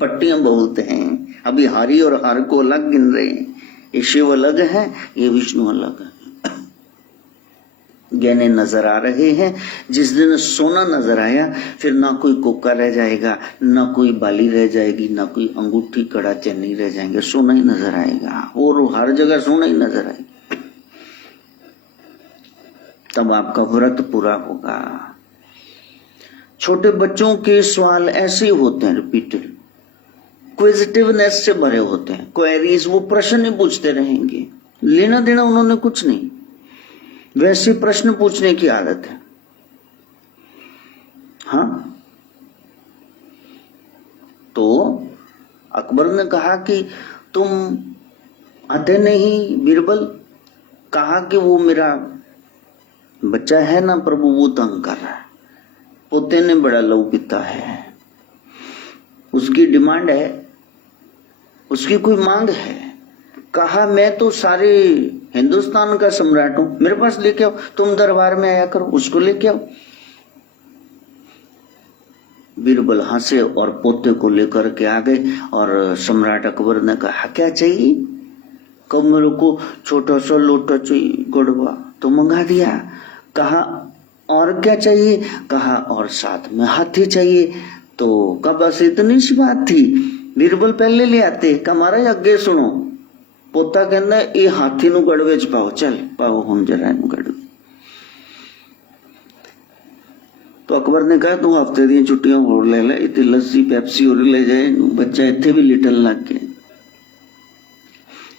पट्टियां बहुत हैं। अभी हरि और हर को अलग गिन रहे हैं, ये शिव अलग है, ये विष्णु अलग है। गहने नजर आ रहे हैं। जिस दिन सोना नजर आया, फिर ना कोई कोका रह जाएगा, ना कोई बाली रह जाएगी, ना कोई अंगूठी कड़ा चैनी रह जाएंगे, सोना ही नजर आएगा, और हर जगह सोना ही नजर आएगा। तब आपका व्रत पूरा होगा। छोटे बच्चों के सवाल ऐसे होते हैं, रिपीटेड, क्विजिटिवनेस से भरे होते हैं, क्वेरीज, वो प्रश्न ही पूछते रहेंगे, लेना देना उन्होंने कुछ नहीं, वैसे प्रश्न पूछने की आदत है। हाँ, तो अकबर ने कहा कि तुम आते नहीं बीरबल, कहा कि वो मेरा बच्चा है ना प्रभु, वो तंग कर रहा है, पोते ने बड़ा लहू पीता है, उसकी डिमांड है, उसकी कोई मांग है। कहा मैं तो सारे हिंदुस्तान का सम्राट हूं, मेरे पास लेके आओ, तुम दरबार में आया करो, उसको लेके आओ। बीरबल हंसे और पोते को लेकर के आ गए, और सम्राट अकबर ने कहा क्या चाहिए? कब मेरे को छोटा सा लोटा चाहिए, गड़वा, तो मंगा दिया। कहा और क्या चाहिए? कहा और साथ में हाथी चाहिए। तो कब बस इतनी सी बात थी, बीरबल पहले ले आते। कमारा अगे सुनो, पोता कहना ये हाथी नु गड़वे च पाओ, चल पाओ हम जरा गड़वे। तो अकबर ने कहा तू हफ्ते दी छुट्टियां होर ले ले, इतनी लस्सी पेप्सी और ले जाए, बच्चा इतने भी लिटल लग गए।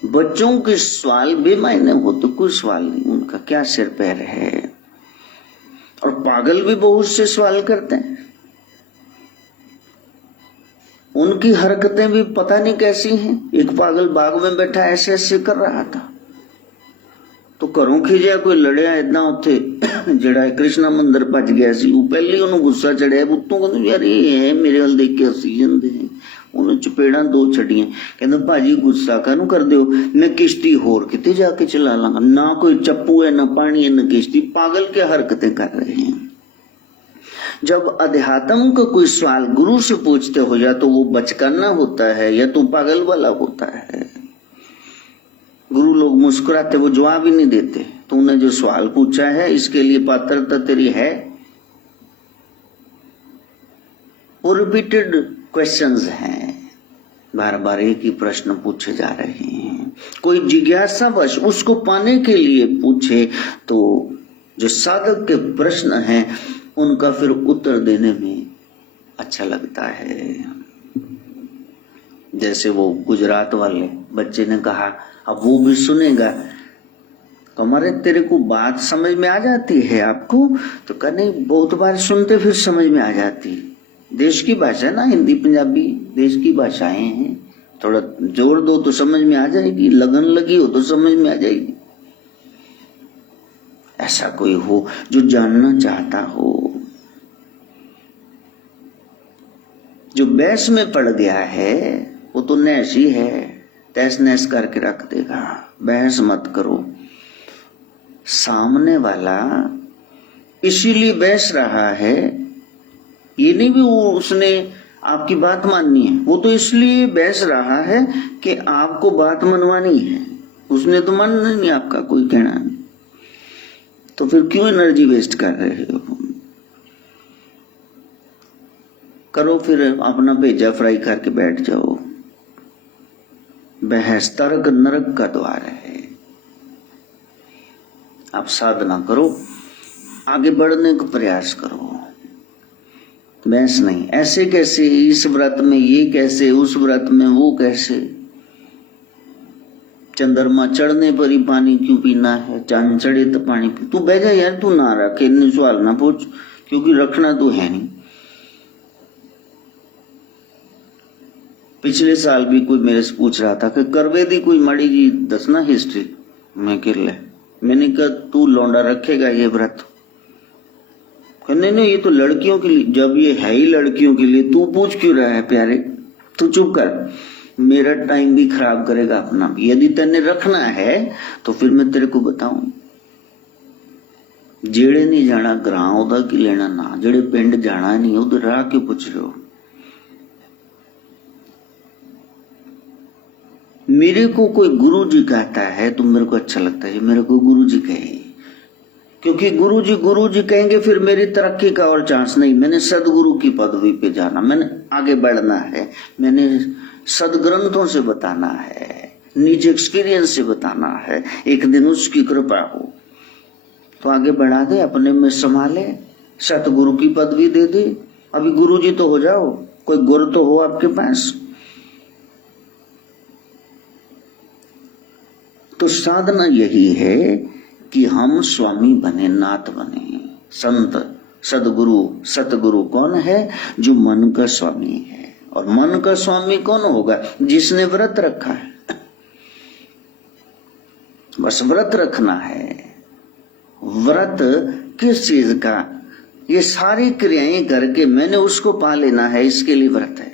बच्चों के सवाल बेमायने हो तो कोई सवाल नहीं, उनका क्या सिर पैर है। और पागल भी बहुत से सवाल करते हैं, उनकी हरकतें भी पता नहीं कैसी हैं। एक पागल बाग में बैठा ऐसे ऐसे कर रहा था, तो घरों खिजिया कोई लड़िया इदा उत्थे जड़ा कृष्णा मंदिर भज गया सी, वो पहले उन्होंने गुस्सा चढ़िया, उत्तों कहते यार ये है मेरे वाल देख के हसी जाते हैं। उन्हें चपेड़ा दो छड़ियां, कहते भाजी गुस्सा कानू कर दो, मैं किश्ती होर किते जाके चला लांगा, ना कोई चप्पू है ना पानी है ना किश्ती। पागल के हरकतें कर रहे हैं। जब अध्यात्म का कोई सवाल गुरु से पूछते हो, या तो वो बचकाना होता है या तो पागल वाला होता है। गुरु लोग मुस्कुराते, वो जवाब ही नहीं देते। तूने जो सवाल पूछा है इसके लिए पात्रता तेरी है? वो रिपीटेड क्वेश्चंस हैं, बार बार एक ही प्रश्न पूछे जा रहे हैं। कोई जिज्ञासावश उसको पाने के लिए पूछे तो जो साधक के प्रश्न हैं उनका फिर उत्तर देने में अच्छा लगता है। जैसे वो गुजरात वाले बच्चे ने कहा, अब वो भी सुनेगा, हमारे तेरे को बात समझ में आ जाती है आपको? तो कहने बहुत बार सुनते फिर समझ में आ जाती। देश की भाषा है ना, हिंदी पंजाबी देश की भाषाएं हैं, थोड़ा जोर दो तो समझ में आ जाएगी, लगन लगी हो तो समझ में आ जाएगी। ऐसा कोई हो जो जानना चाहता हो, जो बहस में पड़ गया है वो तो नैश ही है, तैस नैस करके रख देगा। बहस मत करो। सामने वाला इसीलिए बहस रहा है, ये नहीं भी वो उसने आपकी बात माननी है, वो तो इसलिए बहस रहा है कि आपको बात मनवानी है, उसने तो मानना नहीं आपका कोई कहना नहीं। तो फिर क्यों एनर्जी वेस्ट कर रहे हो? करो फिर अपना भेजा फ्राई करके बैठ जाओ। बहस तर्क नरक का द्वार है। आप साधना करो, आगे बढ़ने का प्रयास करो, बहस नहीं। ऐसे कैसे, इस व्रत में ये कैसे, उस व्रत में वो कैसे, चंद्रमा चढ़ने पर ही पानी क्यों पीना है, चांद चढ़े तो पानी पी। तू बह जा यार, तू ना रखे, इतने सवाल ना पूछ, क्योंकि रखना तो है नहीं। पिछले साल भी कोई मेरे से पूछ रहा था कि करवे दी कोई मड़ी जी दसना हिस्ट्री। मैं कह ले, मैंने कहा तू लौंडा रखेगा ये व्रत? नहीं नहीं, ये तो लड़कियों के लिए। जब ये है ही लड़कियों के लिए, तू पूछ क्यों रहा है प्यारे? तू चुप कर, मेरा टाइम भी खराब करेगा अपना भी। यदि तेने रखना है तो फिर मैं तेरे को बताऊं, जेड़े नहीं जाना ग्रां ओदा की लेना ना, जेड़े पिंड जाना नहीं उधर रह के पूछ रहे हो। मेरे को कोई गुरु जी कहता है तो मेरे को अच्छा लगता है, मेरे को गुरु जी कहे, क्योंकि गुरु जी कहेंगे फिर मेरी तरक्की का और चांस नहीं। मैंने सदगुरु की पदवी पे जाना, मैंने आगे बढ़ना है, मैंने सदग्रंथों से बताना है, निज एक्सपीरियंस से बताना है। एक दिन उसकी कृपा हो तो आगे बढ़ा दे, अपने में संभाले, सतगुरु की पदवी दे दे। अभी गुरु जी तो हो जाओ, कोई गुरु तो हो आपके पास। तो साधना यही है कि हम स्वामी बने, नाथ बने, संत सदगुरु। सतगुरु कौन है? जो मन का स्वामी है। और मन का स्वामी कौन होगा? जिसने व्रत रखा है। बस व्रत रखना है। व्रत किस चीज का? ये सारी क्रियाएं करके मैंने उसको पा लेना है, इसके लिए व्रत है।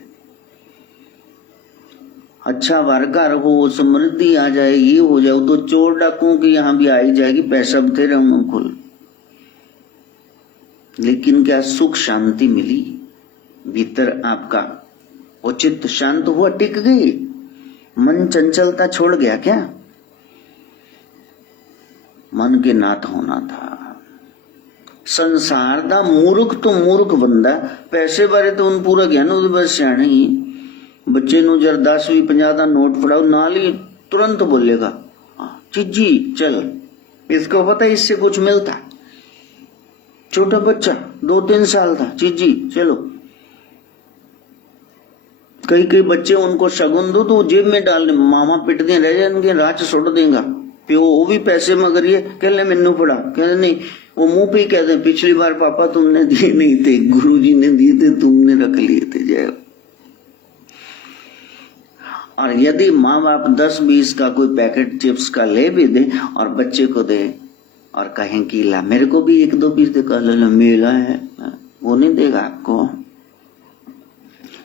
अच्छा वारकार हो, समृद्धि आ जाए, ये हो जाए, तो चोर डाकुओं की यहां भी आई जाएगी, पैसा बतेरे खुल। लेकिन क्या सुख शांति मिली भीतर आपका? वो चित्त शांत हुआ, टिक गई, मन चंचलता छोड़ गया क्या? मन के नाथ होना था। संसार दा मूर्ख तो मूर्ख बंदा, पैसे बारे तो उन पूरा ज्ञान ਉਹਦੇ ਬਸ ਸਿਆਣਾ ਹੀ। बच्चे ਨੂੰ जर 10 20 50 ਦਾ नोट फड़ाओ, नाल ही तुरंत बोलेगा चीजी चल, इसको पता है इससे कुछ मिलता। छोटा बच्चा 2-3 साल था, चीजी चलो। कई बच्चे उनको शगुन दो तो जेब में डालने, मामा पिटदे रह जाएंगे, राच सुट देगा प्यो। वो भी पैसे मगर ये कह ले मैनू पड़ा, कहते नहीं, वो मुंह पे कहते पिछली बार पापा तुमने दिए नहीं थे, गुरुजी ने दिए थे, तुमने रख लिए थे। जय। और यदि माँ बाप 10-20 का कोई पैकेट चिप्स का ले भी दे और बच्चे को दे और कहें कि ला मेरे को भी 1-2 पीस दे, कह लो मेला है, वो नहीं देगा आपको।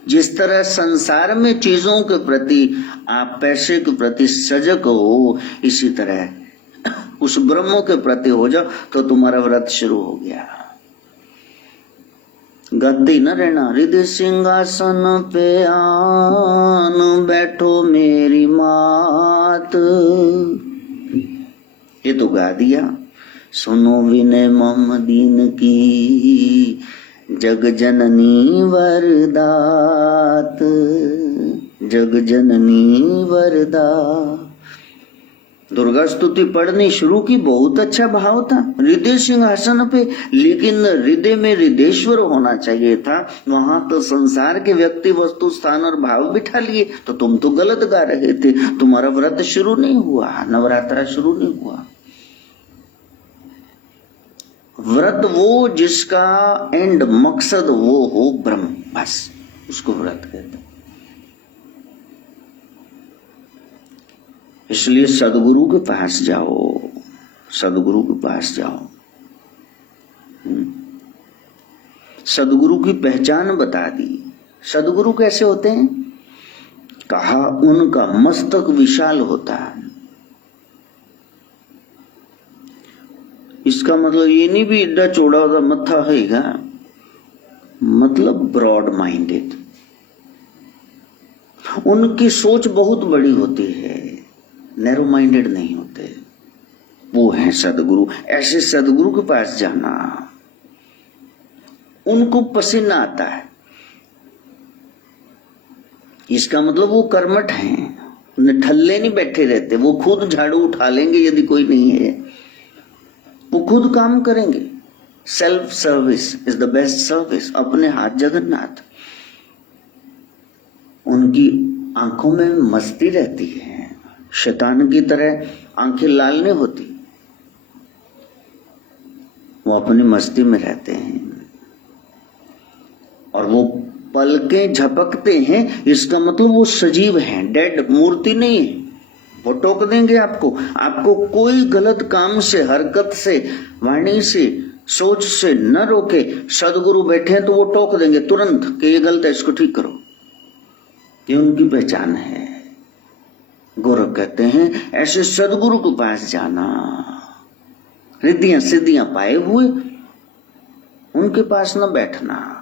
जिस तरह संसार में चीजों के प्रति आप पैसे के प्रति सजग हो, इसी तरह उस ब्रह्म के प्रति हो जाओ तो तुम्हारा व्रत शुरू हो गया। गद्दी न रहना, हृदय सिंहासन पे आन बैठो मेरी मात। ये तो गा दिया। सुनो विनय मम दीन की, जग जननी वरदात, जग जननी वरदा। दुर्गा स्तुति पढ़नी शुरू की, बहुत अच्छा भाव था हृदय सिंहासन पे, लेकिन हृदय में हृदयेश्वर होना चाहिए था। वहां तो संसार के व्यक्ति वस्तु स्थान और भाव बिठा लिए, तो तुम तो गलत गा रहे थे। तुम्हारा व्रत शुरू नहीं हुआ, नवरात्रा शुरू नहीं हुआ। व्रत वो जिसका एंड मकसद वो हो ब्रह्म, बस उसको व्रत कहते हैं। इसलिए सदगुरु के पास जाओ, सदगुरु के पास जाओ। सदगुरु की पहचान बता दी। सदगुरु कैसे होते हैं? कहा उनका मस्तक विशाल होता है। इसका मतलब ये नहीं भी इड्डा चौड़ा होता मत्था होगा, मतलब ब्रॉड माइंडेड। उनकी सोच बहुत बड़ी होती है, नैरो माइंडेड नहीं होते। वो है सदगुरु। ऐसे सदगुरु के पास जाना, उनको पसीना आता है, इसका मतलब वो कर्मठ हैं, ठल्ले नहीं बैठे रहते। वो खुद झाड़ू उठा लेंगे यदि कोई नहीं है, वो खुद काम करेंगे। Self service is the best service. अपने हाथ जगन्नाथ। उनकी आंखों में मस्ती रहती है, शैतान की तरह आंखें लाल नहीं होती। वो अपनी मस्ती में रहते हैं और वो पलकें झपकते हैं, इसका मतलब वो सजीव हैं, डेड मूर्ति नहीं है। वो टोक देंगे आपको। आपको कोई गलत काम से, हरकत से, वाणी से, सोच से न रोके। सदगुरु बैठे हैं तो वो टोक देंगे तुरंत कि ये गलत है, इसको ठीक करो। ये उनकी पहचान है। गोरख कहते हैं ऐसे सदगुरु के पास जाना, रिद्धियां सिद्धियां पाए हुए उनके पास न बैठना।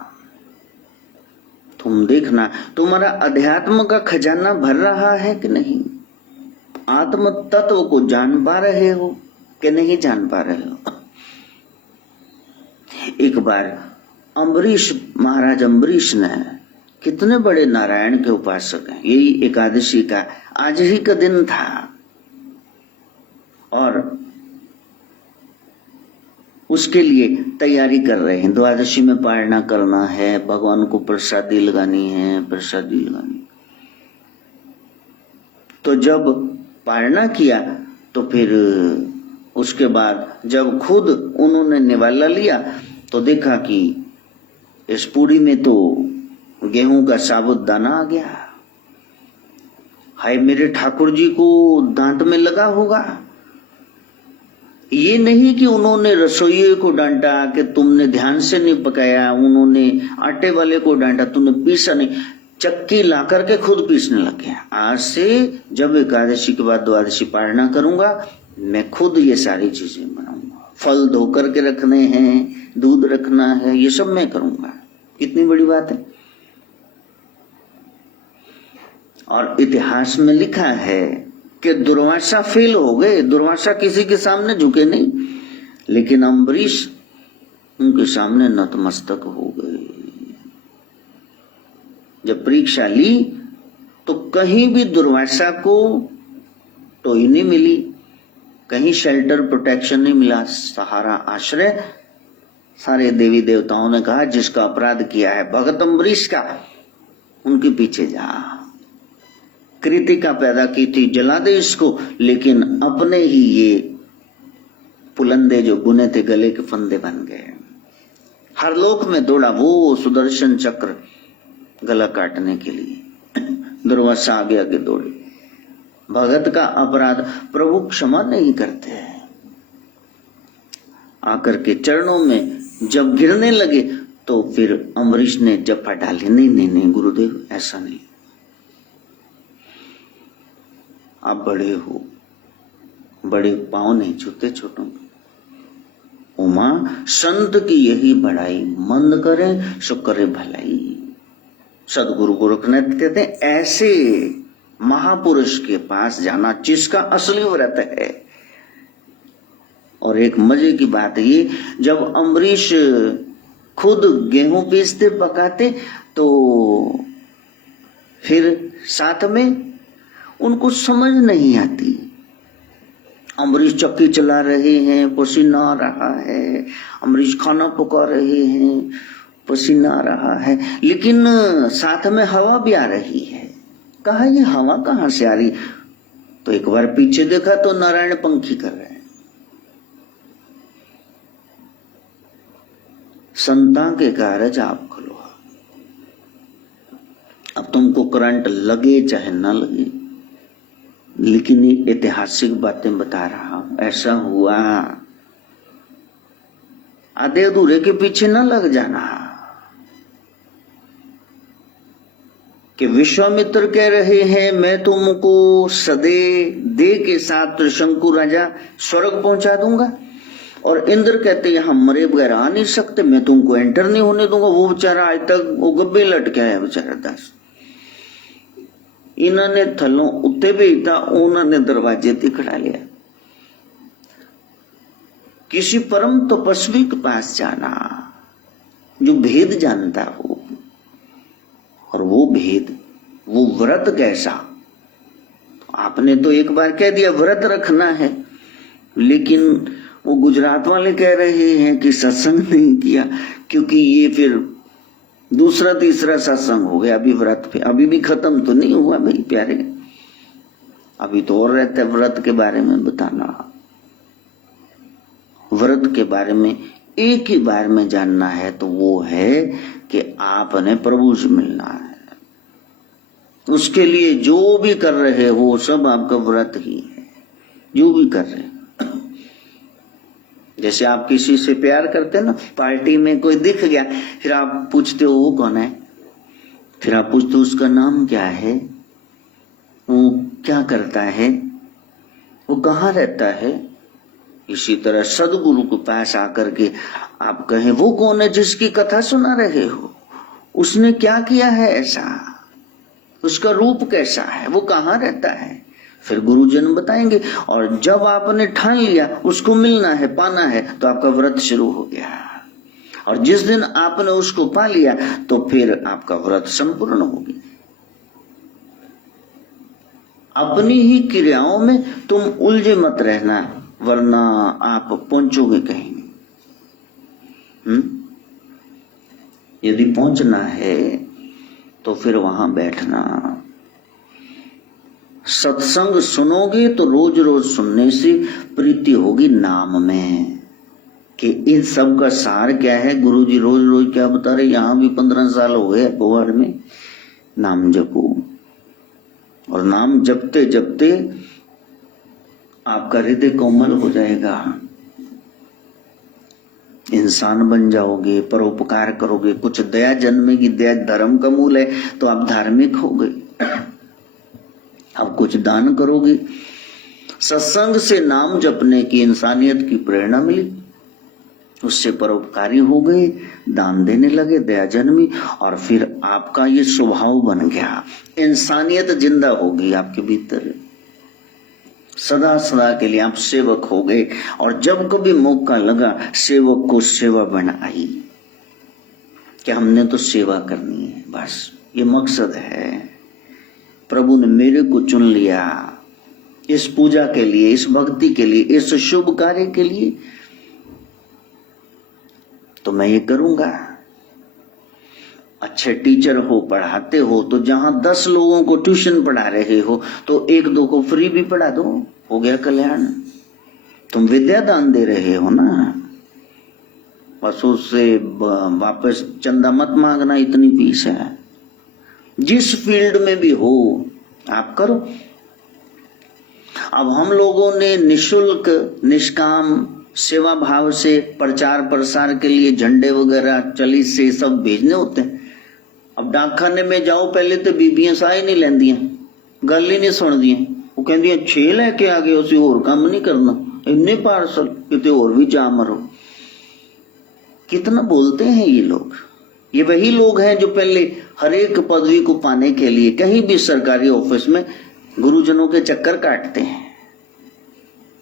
तुम देखना तुम्हारा अध्यात्म का खजाना भर रहा है कि नहीं, आत्म तत्व को जान पा रहे हो कि नहीं जान पा रहे हो। एक बार अम्बरीश, महाराज अम्बरीश ने, कितने बड़े नारायण के उपासक हैं, यही एकादशी का आज ही का दिन था और उसके लिए तैयारी कर रहे हैं। द्वादशी में पारणा करना है, भगवान को प्रसादी लगानी है, प्रसादी लगानी। तो जब पारणा किया तो फिर उसके बाद जब खुद उन्होंने निवाला लिया तो देखा कि इस पूड़ी में तो गेहूं का साबुत दाना आ गया। हाय मेरे ठाकुर जी को दांत में लगा होगा। ये नहीं कि उन्होंने रसोइये को डांटा कि तुमने ध्यान से नहीं पकाया, उन्होंने आटे वाले को डांटा तूने पीसा नहीं, चक्की ला करके खुद पीसने लग गया। आज से जब एकादशी के बाद द्वादशी पारणा करूंगा मैं खुद ये सारी चीजें बनाऊंगा। फल धो करके रखने हैं, दूध रखना है, ये सब मैं करूंगा। कितनी बड़ी बात है। और इतिहास में लिखा है कि दुर्वासा फेल हो गए। दुर्वासा किसी के सामने झुके नहीं, लेकिन अम्बरीश उनके सामने नतमस्तक हो गए। जब परीक्षा ली तो कहीं भी दुर्वासा को टोई नहीं मिली, कहीं शेल्टर प्रोटेक्शन नहीं मिला, सहारा आश्रय। सारे देवी देवताओं ने कहा जिसका अपराध किया है भगत अम्बरीश का, उनके पीछे जा। कृतिका पैदा की थी, जला दे इसको, लेकिन अपने ही ये पुलंदे जो बुने थे गले के फंदे बन गए। हर लोक में दौड़ा वो सुदर्शन चक्र गला काटने के लिए। दुर्वासा आगे आगे दौड़े। भगत का अपराध प्रभु क्षमा नहीं करते हैं। आकर के चरणों में जब गिरने लगे तो फिर अम्बरीश ने जप्पा डाली, नहीं नहीं नहीं गुरुदेव ऐसा नहीं, आप बड़े हो, बड़े पांव नहीं छूते छोटों के। उमा संत की यही बड़ाई, मंद करे सो करे भलाई। सदगुरु गोरखनाथ कहते हैं ऐसे महापुरुष के पास जाना जिसका असली व्रत है। और एक मजे की बात ये, जब अम्बरीश खुद गेहूं पीसते पकाते तो फिर साथ में उनको समझ नहीं आती। अम्बरीश चक्की चला रहे हैं, पसीना आ रहा है, अम्बरीश खाना पका रहे हैं, पसीना आ रहा है, लेकिन साथ में हवा भी आ रही है। कहा ये हवा कहां से आ रही? तो एक बार पीछे देखा तो नारायण पंखी कर रहे हैं। संता के कारज आप खोलो। अब तुमको करंट लगे चाहे न लगे, लेकिन ये ऐतिहासिक बातें बता रहा हूं, ऐसा हुआ। आधे अधूरे के पीछे न लग जाना कि विश्वामित्र कह रहे हैं मैं तुमको सदे दे के साथ त्रिशंकु राजा स्वर्ग पहुंचा दूंगा, और इंद्र कहते यहां मरे बगैर आ नहीं सकते, मैं तुमको एंटर नहीं होने दूंगा। वो बेचारा आज तक वो गब्बे लटका है बेचारा दास। इन्होंने थलों उत्ते भेजता, उन्होंने दरवाजे ते खड़ा लिया। किसी परम तपस्वी के पास जाना जो भेद जानता हो, और वो भेद, वो व्रत कैसा। आपने तो एक बार कह दिया व्रत रखना है, लेकिन वो गुजरात वाले कह रहे हैं कि सत्संग नहीं किया, क्योंकि ये फिर दूसरा तीसरा सत्संग हो गया। अभी व्रत पे अभी भी खत्म तो नहीं हुआ भाई प्यारे, अभी तो और रहता है व्रत के बारे में बताना। व्रत के बारे में एक ही बार में जानना है तो वो है कि आपने प्रभु से मिलना है। उसके लिए जो भी कर रहे हो सब आपका व्रत ही है, जो भी कर रहे हो। जैसे आप किसी से प्यार करते ना, पार्टी में कोई दिख गया, फिर आप पूछते हो वो कौन है, फिर आप पूछते हो उसका नाम क्या है, वो क्या करता है, वो कहाँ रहता है। इसी तरह सदगुरु के पास आकर के आप कहें वो कौन है जिसकी कथा सुना रहे हो, उसने क्या किया है ऐसा, उसका रूप कैसा है, वो कहाँ रहता है, फिर गुरुजन बताएंगे। और जब आपने ठान लिया उसको मिलना है, पाना है, तो आपका व्रत शुरू हो गया। और जिस दिन आपने उसको पा लिया तो फिर आपका व्रत संपूर्ण हो गया। अपनी ही क्रियाओं में तुम उलझे मत रहना, वरना आप पहुंचोगे कहीं। यदि पहुंचना है तो फिर वहां बैठना। सत्संग सुनोगे तो रोज रोज सुनने से प्रीति होगी नाम में। कि इन सब का सार क्या है, गुरुजी रोज रोज क्या बता रहे, यहां भी 15 साल हो गए बोहर में, नाम जपो। और नाम जपते जपते आपका हृदय कोमल हो जाएगा, इंसान बन जाओगे, परोपकार करोगे, कुछ दया जन्मेगी। दया धर्म का मूल है, तो आप धार्मिक हो गए। अब कुछ दान करोगे, सत्संग से नाम जपने की इंसानियत की प्रेरणा मिली, उससे परोपकारी हो गए, दान देने लगे, दया जन्मी, और फिर आपका ये स्वभाव बन गया, इंसानियत जिंदा होगी आपके भीतर। सदा सदा के लिए आप सेवक हो गए, और जब कभी मौका लगा सेवक को सेवा बनाई कि हमने तो सेवा करनी है, बस ये मकसद है। प्रभु ने मेरे को चुन लिया इस पूजा के लिए, इस भक्ति के लिए, इस शुभ कार्य के लिए, तो मैं ये करूंगा। अच्छे टीचर हो, पढ़ाते हो, तो जहां 10 लोगों को ट्यूशन पढ़ा रहे हो तो 1-2 को फ्री भी पढ़ा दो, हो गया कल्याण। तुम विद्या दान दे रहे हो ना, बस उससे वापस चंदा मत मांगना, इतनी फीस है। जिस फील्ड में भी हो आप करो। अब हम लोगों ने निशुल्क निष्काम सेवा भाव से प्रचार प्रसार के लिए झंडे वगैरह चलीस से सब भेजने होते हैं। अब डाकखाने में जाओ, पहले तो बीबियां सा ही नहीं लेंदियां, गल ही नहीं सुनदियां, वो कहदियां 6 लेके आ गए, उसी और काम नहीं करना, इन्ने पार्सल कितने और भी जा मरो। कितना बोलते हैं ये लोग। ये वही लोग हैं जो पहले हर एक पदवी को पाने के लिए कहीं भी सरकारी ऑफिस में गुरुजनों के चक्कर काटते हैं,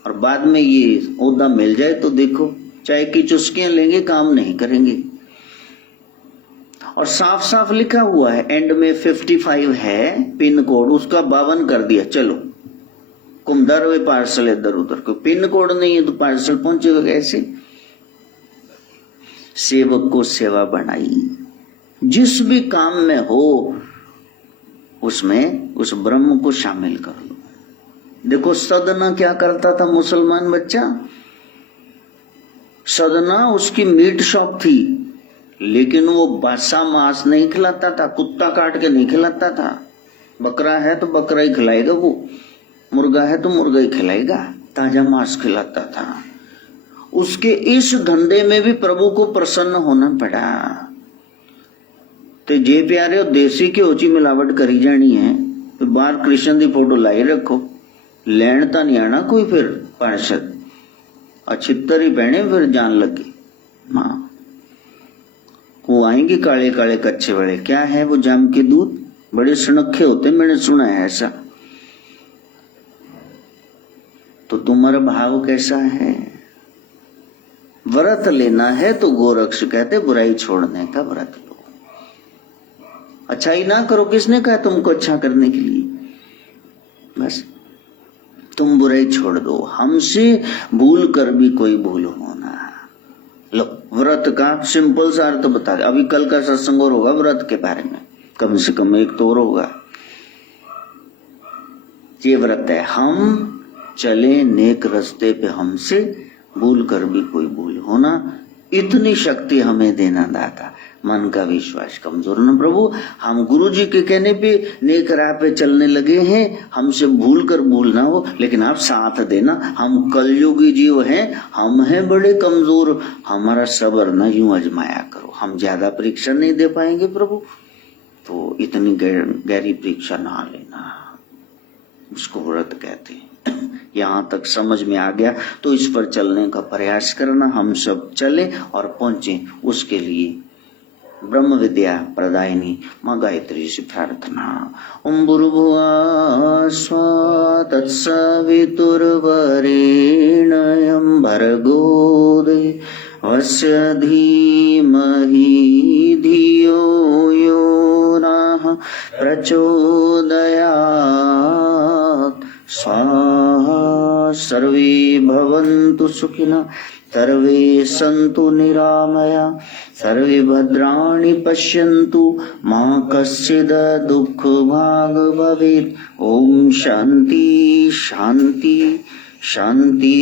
और बाद में ये ओहदा मिल जाए तो देखो चाय की चुस्कियां लेंगे, काम नहीं करेंगे। और साफ साफ लिखा हुआ है, एंड में 55 है पिन कोड, उसका 52 कर दिया, चलो घूमदा रहे पार्सल इधर उधर। कोई पिन कोड नहीं है तो पार्सल पहुंचेगा कैसे। सेवक को सेवा बनाई, जिस भी काम में हो उसमें उस ब्रह्म को शामिल कर लो। देखो सदना क्या करता था मुसलमान बच्चा, सदना उसकी मीट शॉप थी, लेकिन वो बासा मांस नहीं खिलाता था, कुत्ता काट के नहीं खिलाता था। बकरा है तो बकरा ही खिलाएगा, वो मुर्गा है तो मुर्गा ही खिलाएगा, ताजा मांस खिलाता था। उसके इस धंधे में भी प्रभु को प्रसन्न होना पड़ा। तो जे प्यारे देसी घ्यो च मिलावट करी जानी है, तो बाहर कृष्ण की फोटो लाई रखो, लैन तो नहीं आना कोई फिर पार्षद, अच्छितर ही पहने फिर जान लगी। हाँ, वो आएंगे काले काले कच्चे वाले, क्या है वो जाम के दूध, बड़े सुनखे होते, मैंने सुना है ऐसा। तो तुम्हारा भाव कैसा है? व्रत लेना है तो गोरक्ष कहते बुराई छोड़ने का व्रत लो। अच्छाई ना करो, किसने कहा तुमको अच्छा करने के लिए? बस तुम बुराई छोड़ दो, हमसे भूल कर भी कोई भूल होना। लो, व्रत का सिंपल सा अर्थ बता दे। अभी कल का सत्संग और होगा व्रत के बारे में, कम से कम एक तो और होगा। ये व्रत है, हम चले नेक रास्ते पे, हमसे भूल कर भी कोई भूल होना, इतनी शक्ति हमें देना दाता। मन का विश्वास कमजोर न प्रभु, हम गुरु जी के कहने पे नेक राह पे चलने लगे हैं, हमसे भूल कर भूल ना हो, लेकिन आप साथ देना। हम कलयुगी जीव हैं, हम हैं बड़े कमजोर, हमारा सब्र न यूं आजमाया करो। हम ज्यादा परीक्षा नहीं दे पाएंगे प्रभु, तो इतनी गहरी परीक्षा ना लेना, उसको व्रत कहते हैं। यहाँ तक समझ में आ गया तो इस पर चलने का प्रयास करना, हम सब चले और पहुंचे उसके लिए। ब्रह्म विद्या प्रदायिनी मां गायत्री से प्रार्थना। ओम भूर्भुवः स्वः तत्सवितुर्वरेण्यं भर्गो देवस्य धीमहि धियो यो नः प्रचोदयात्। स्वाहा। सर्वे भवन्तु सुखिनः, सर्वे सन्तु निरामया, सर्वे भद्राणि पश्यन्तु, मा कश्चित् दुःखभाग् भवेत्। ओम शांति शांति शांति।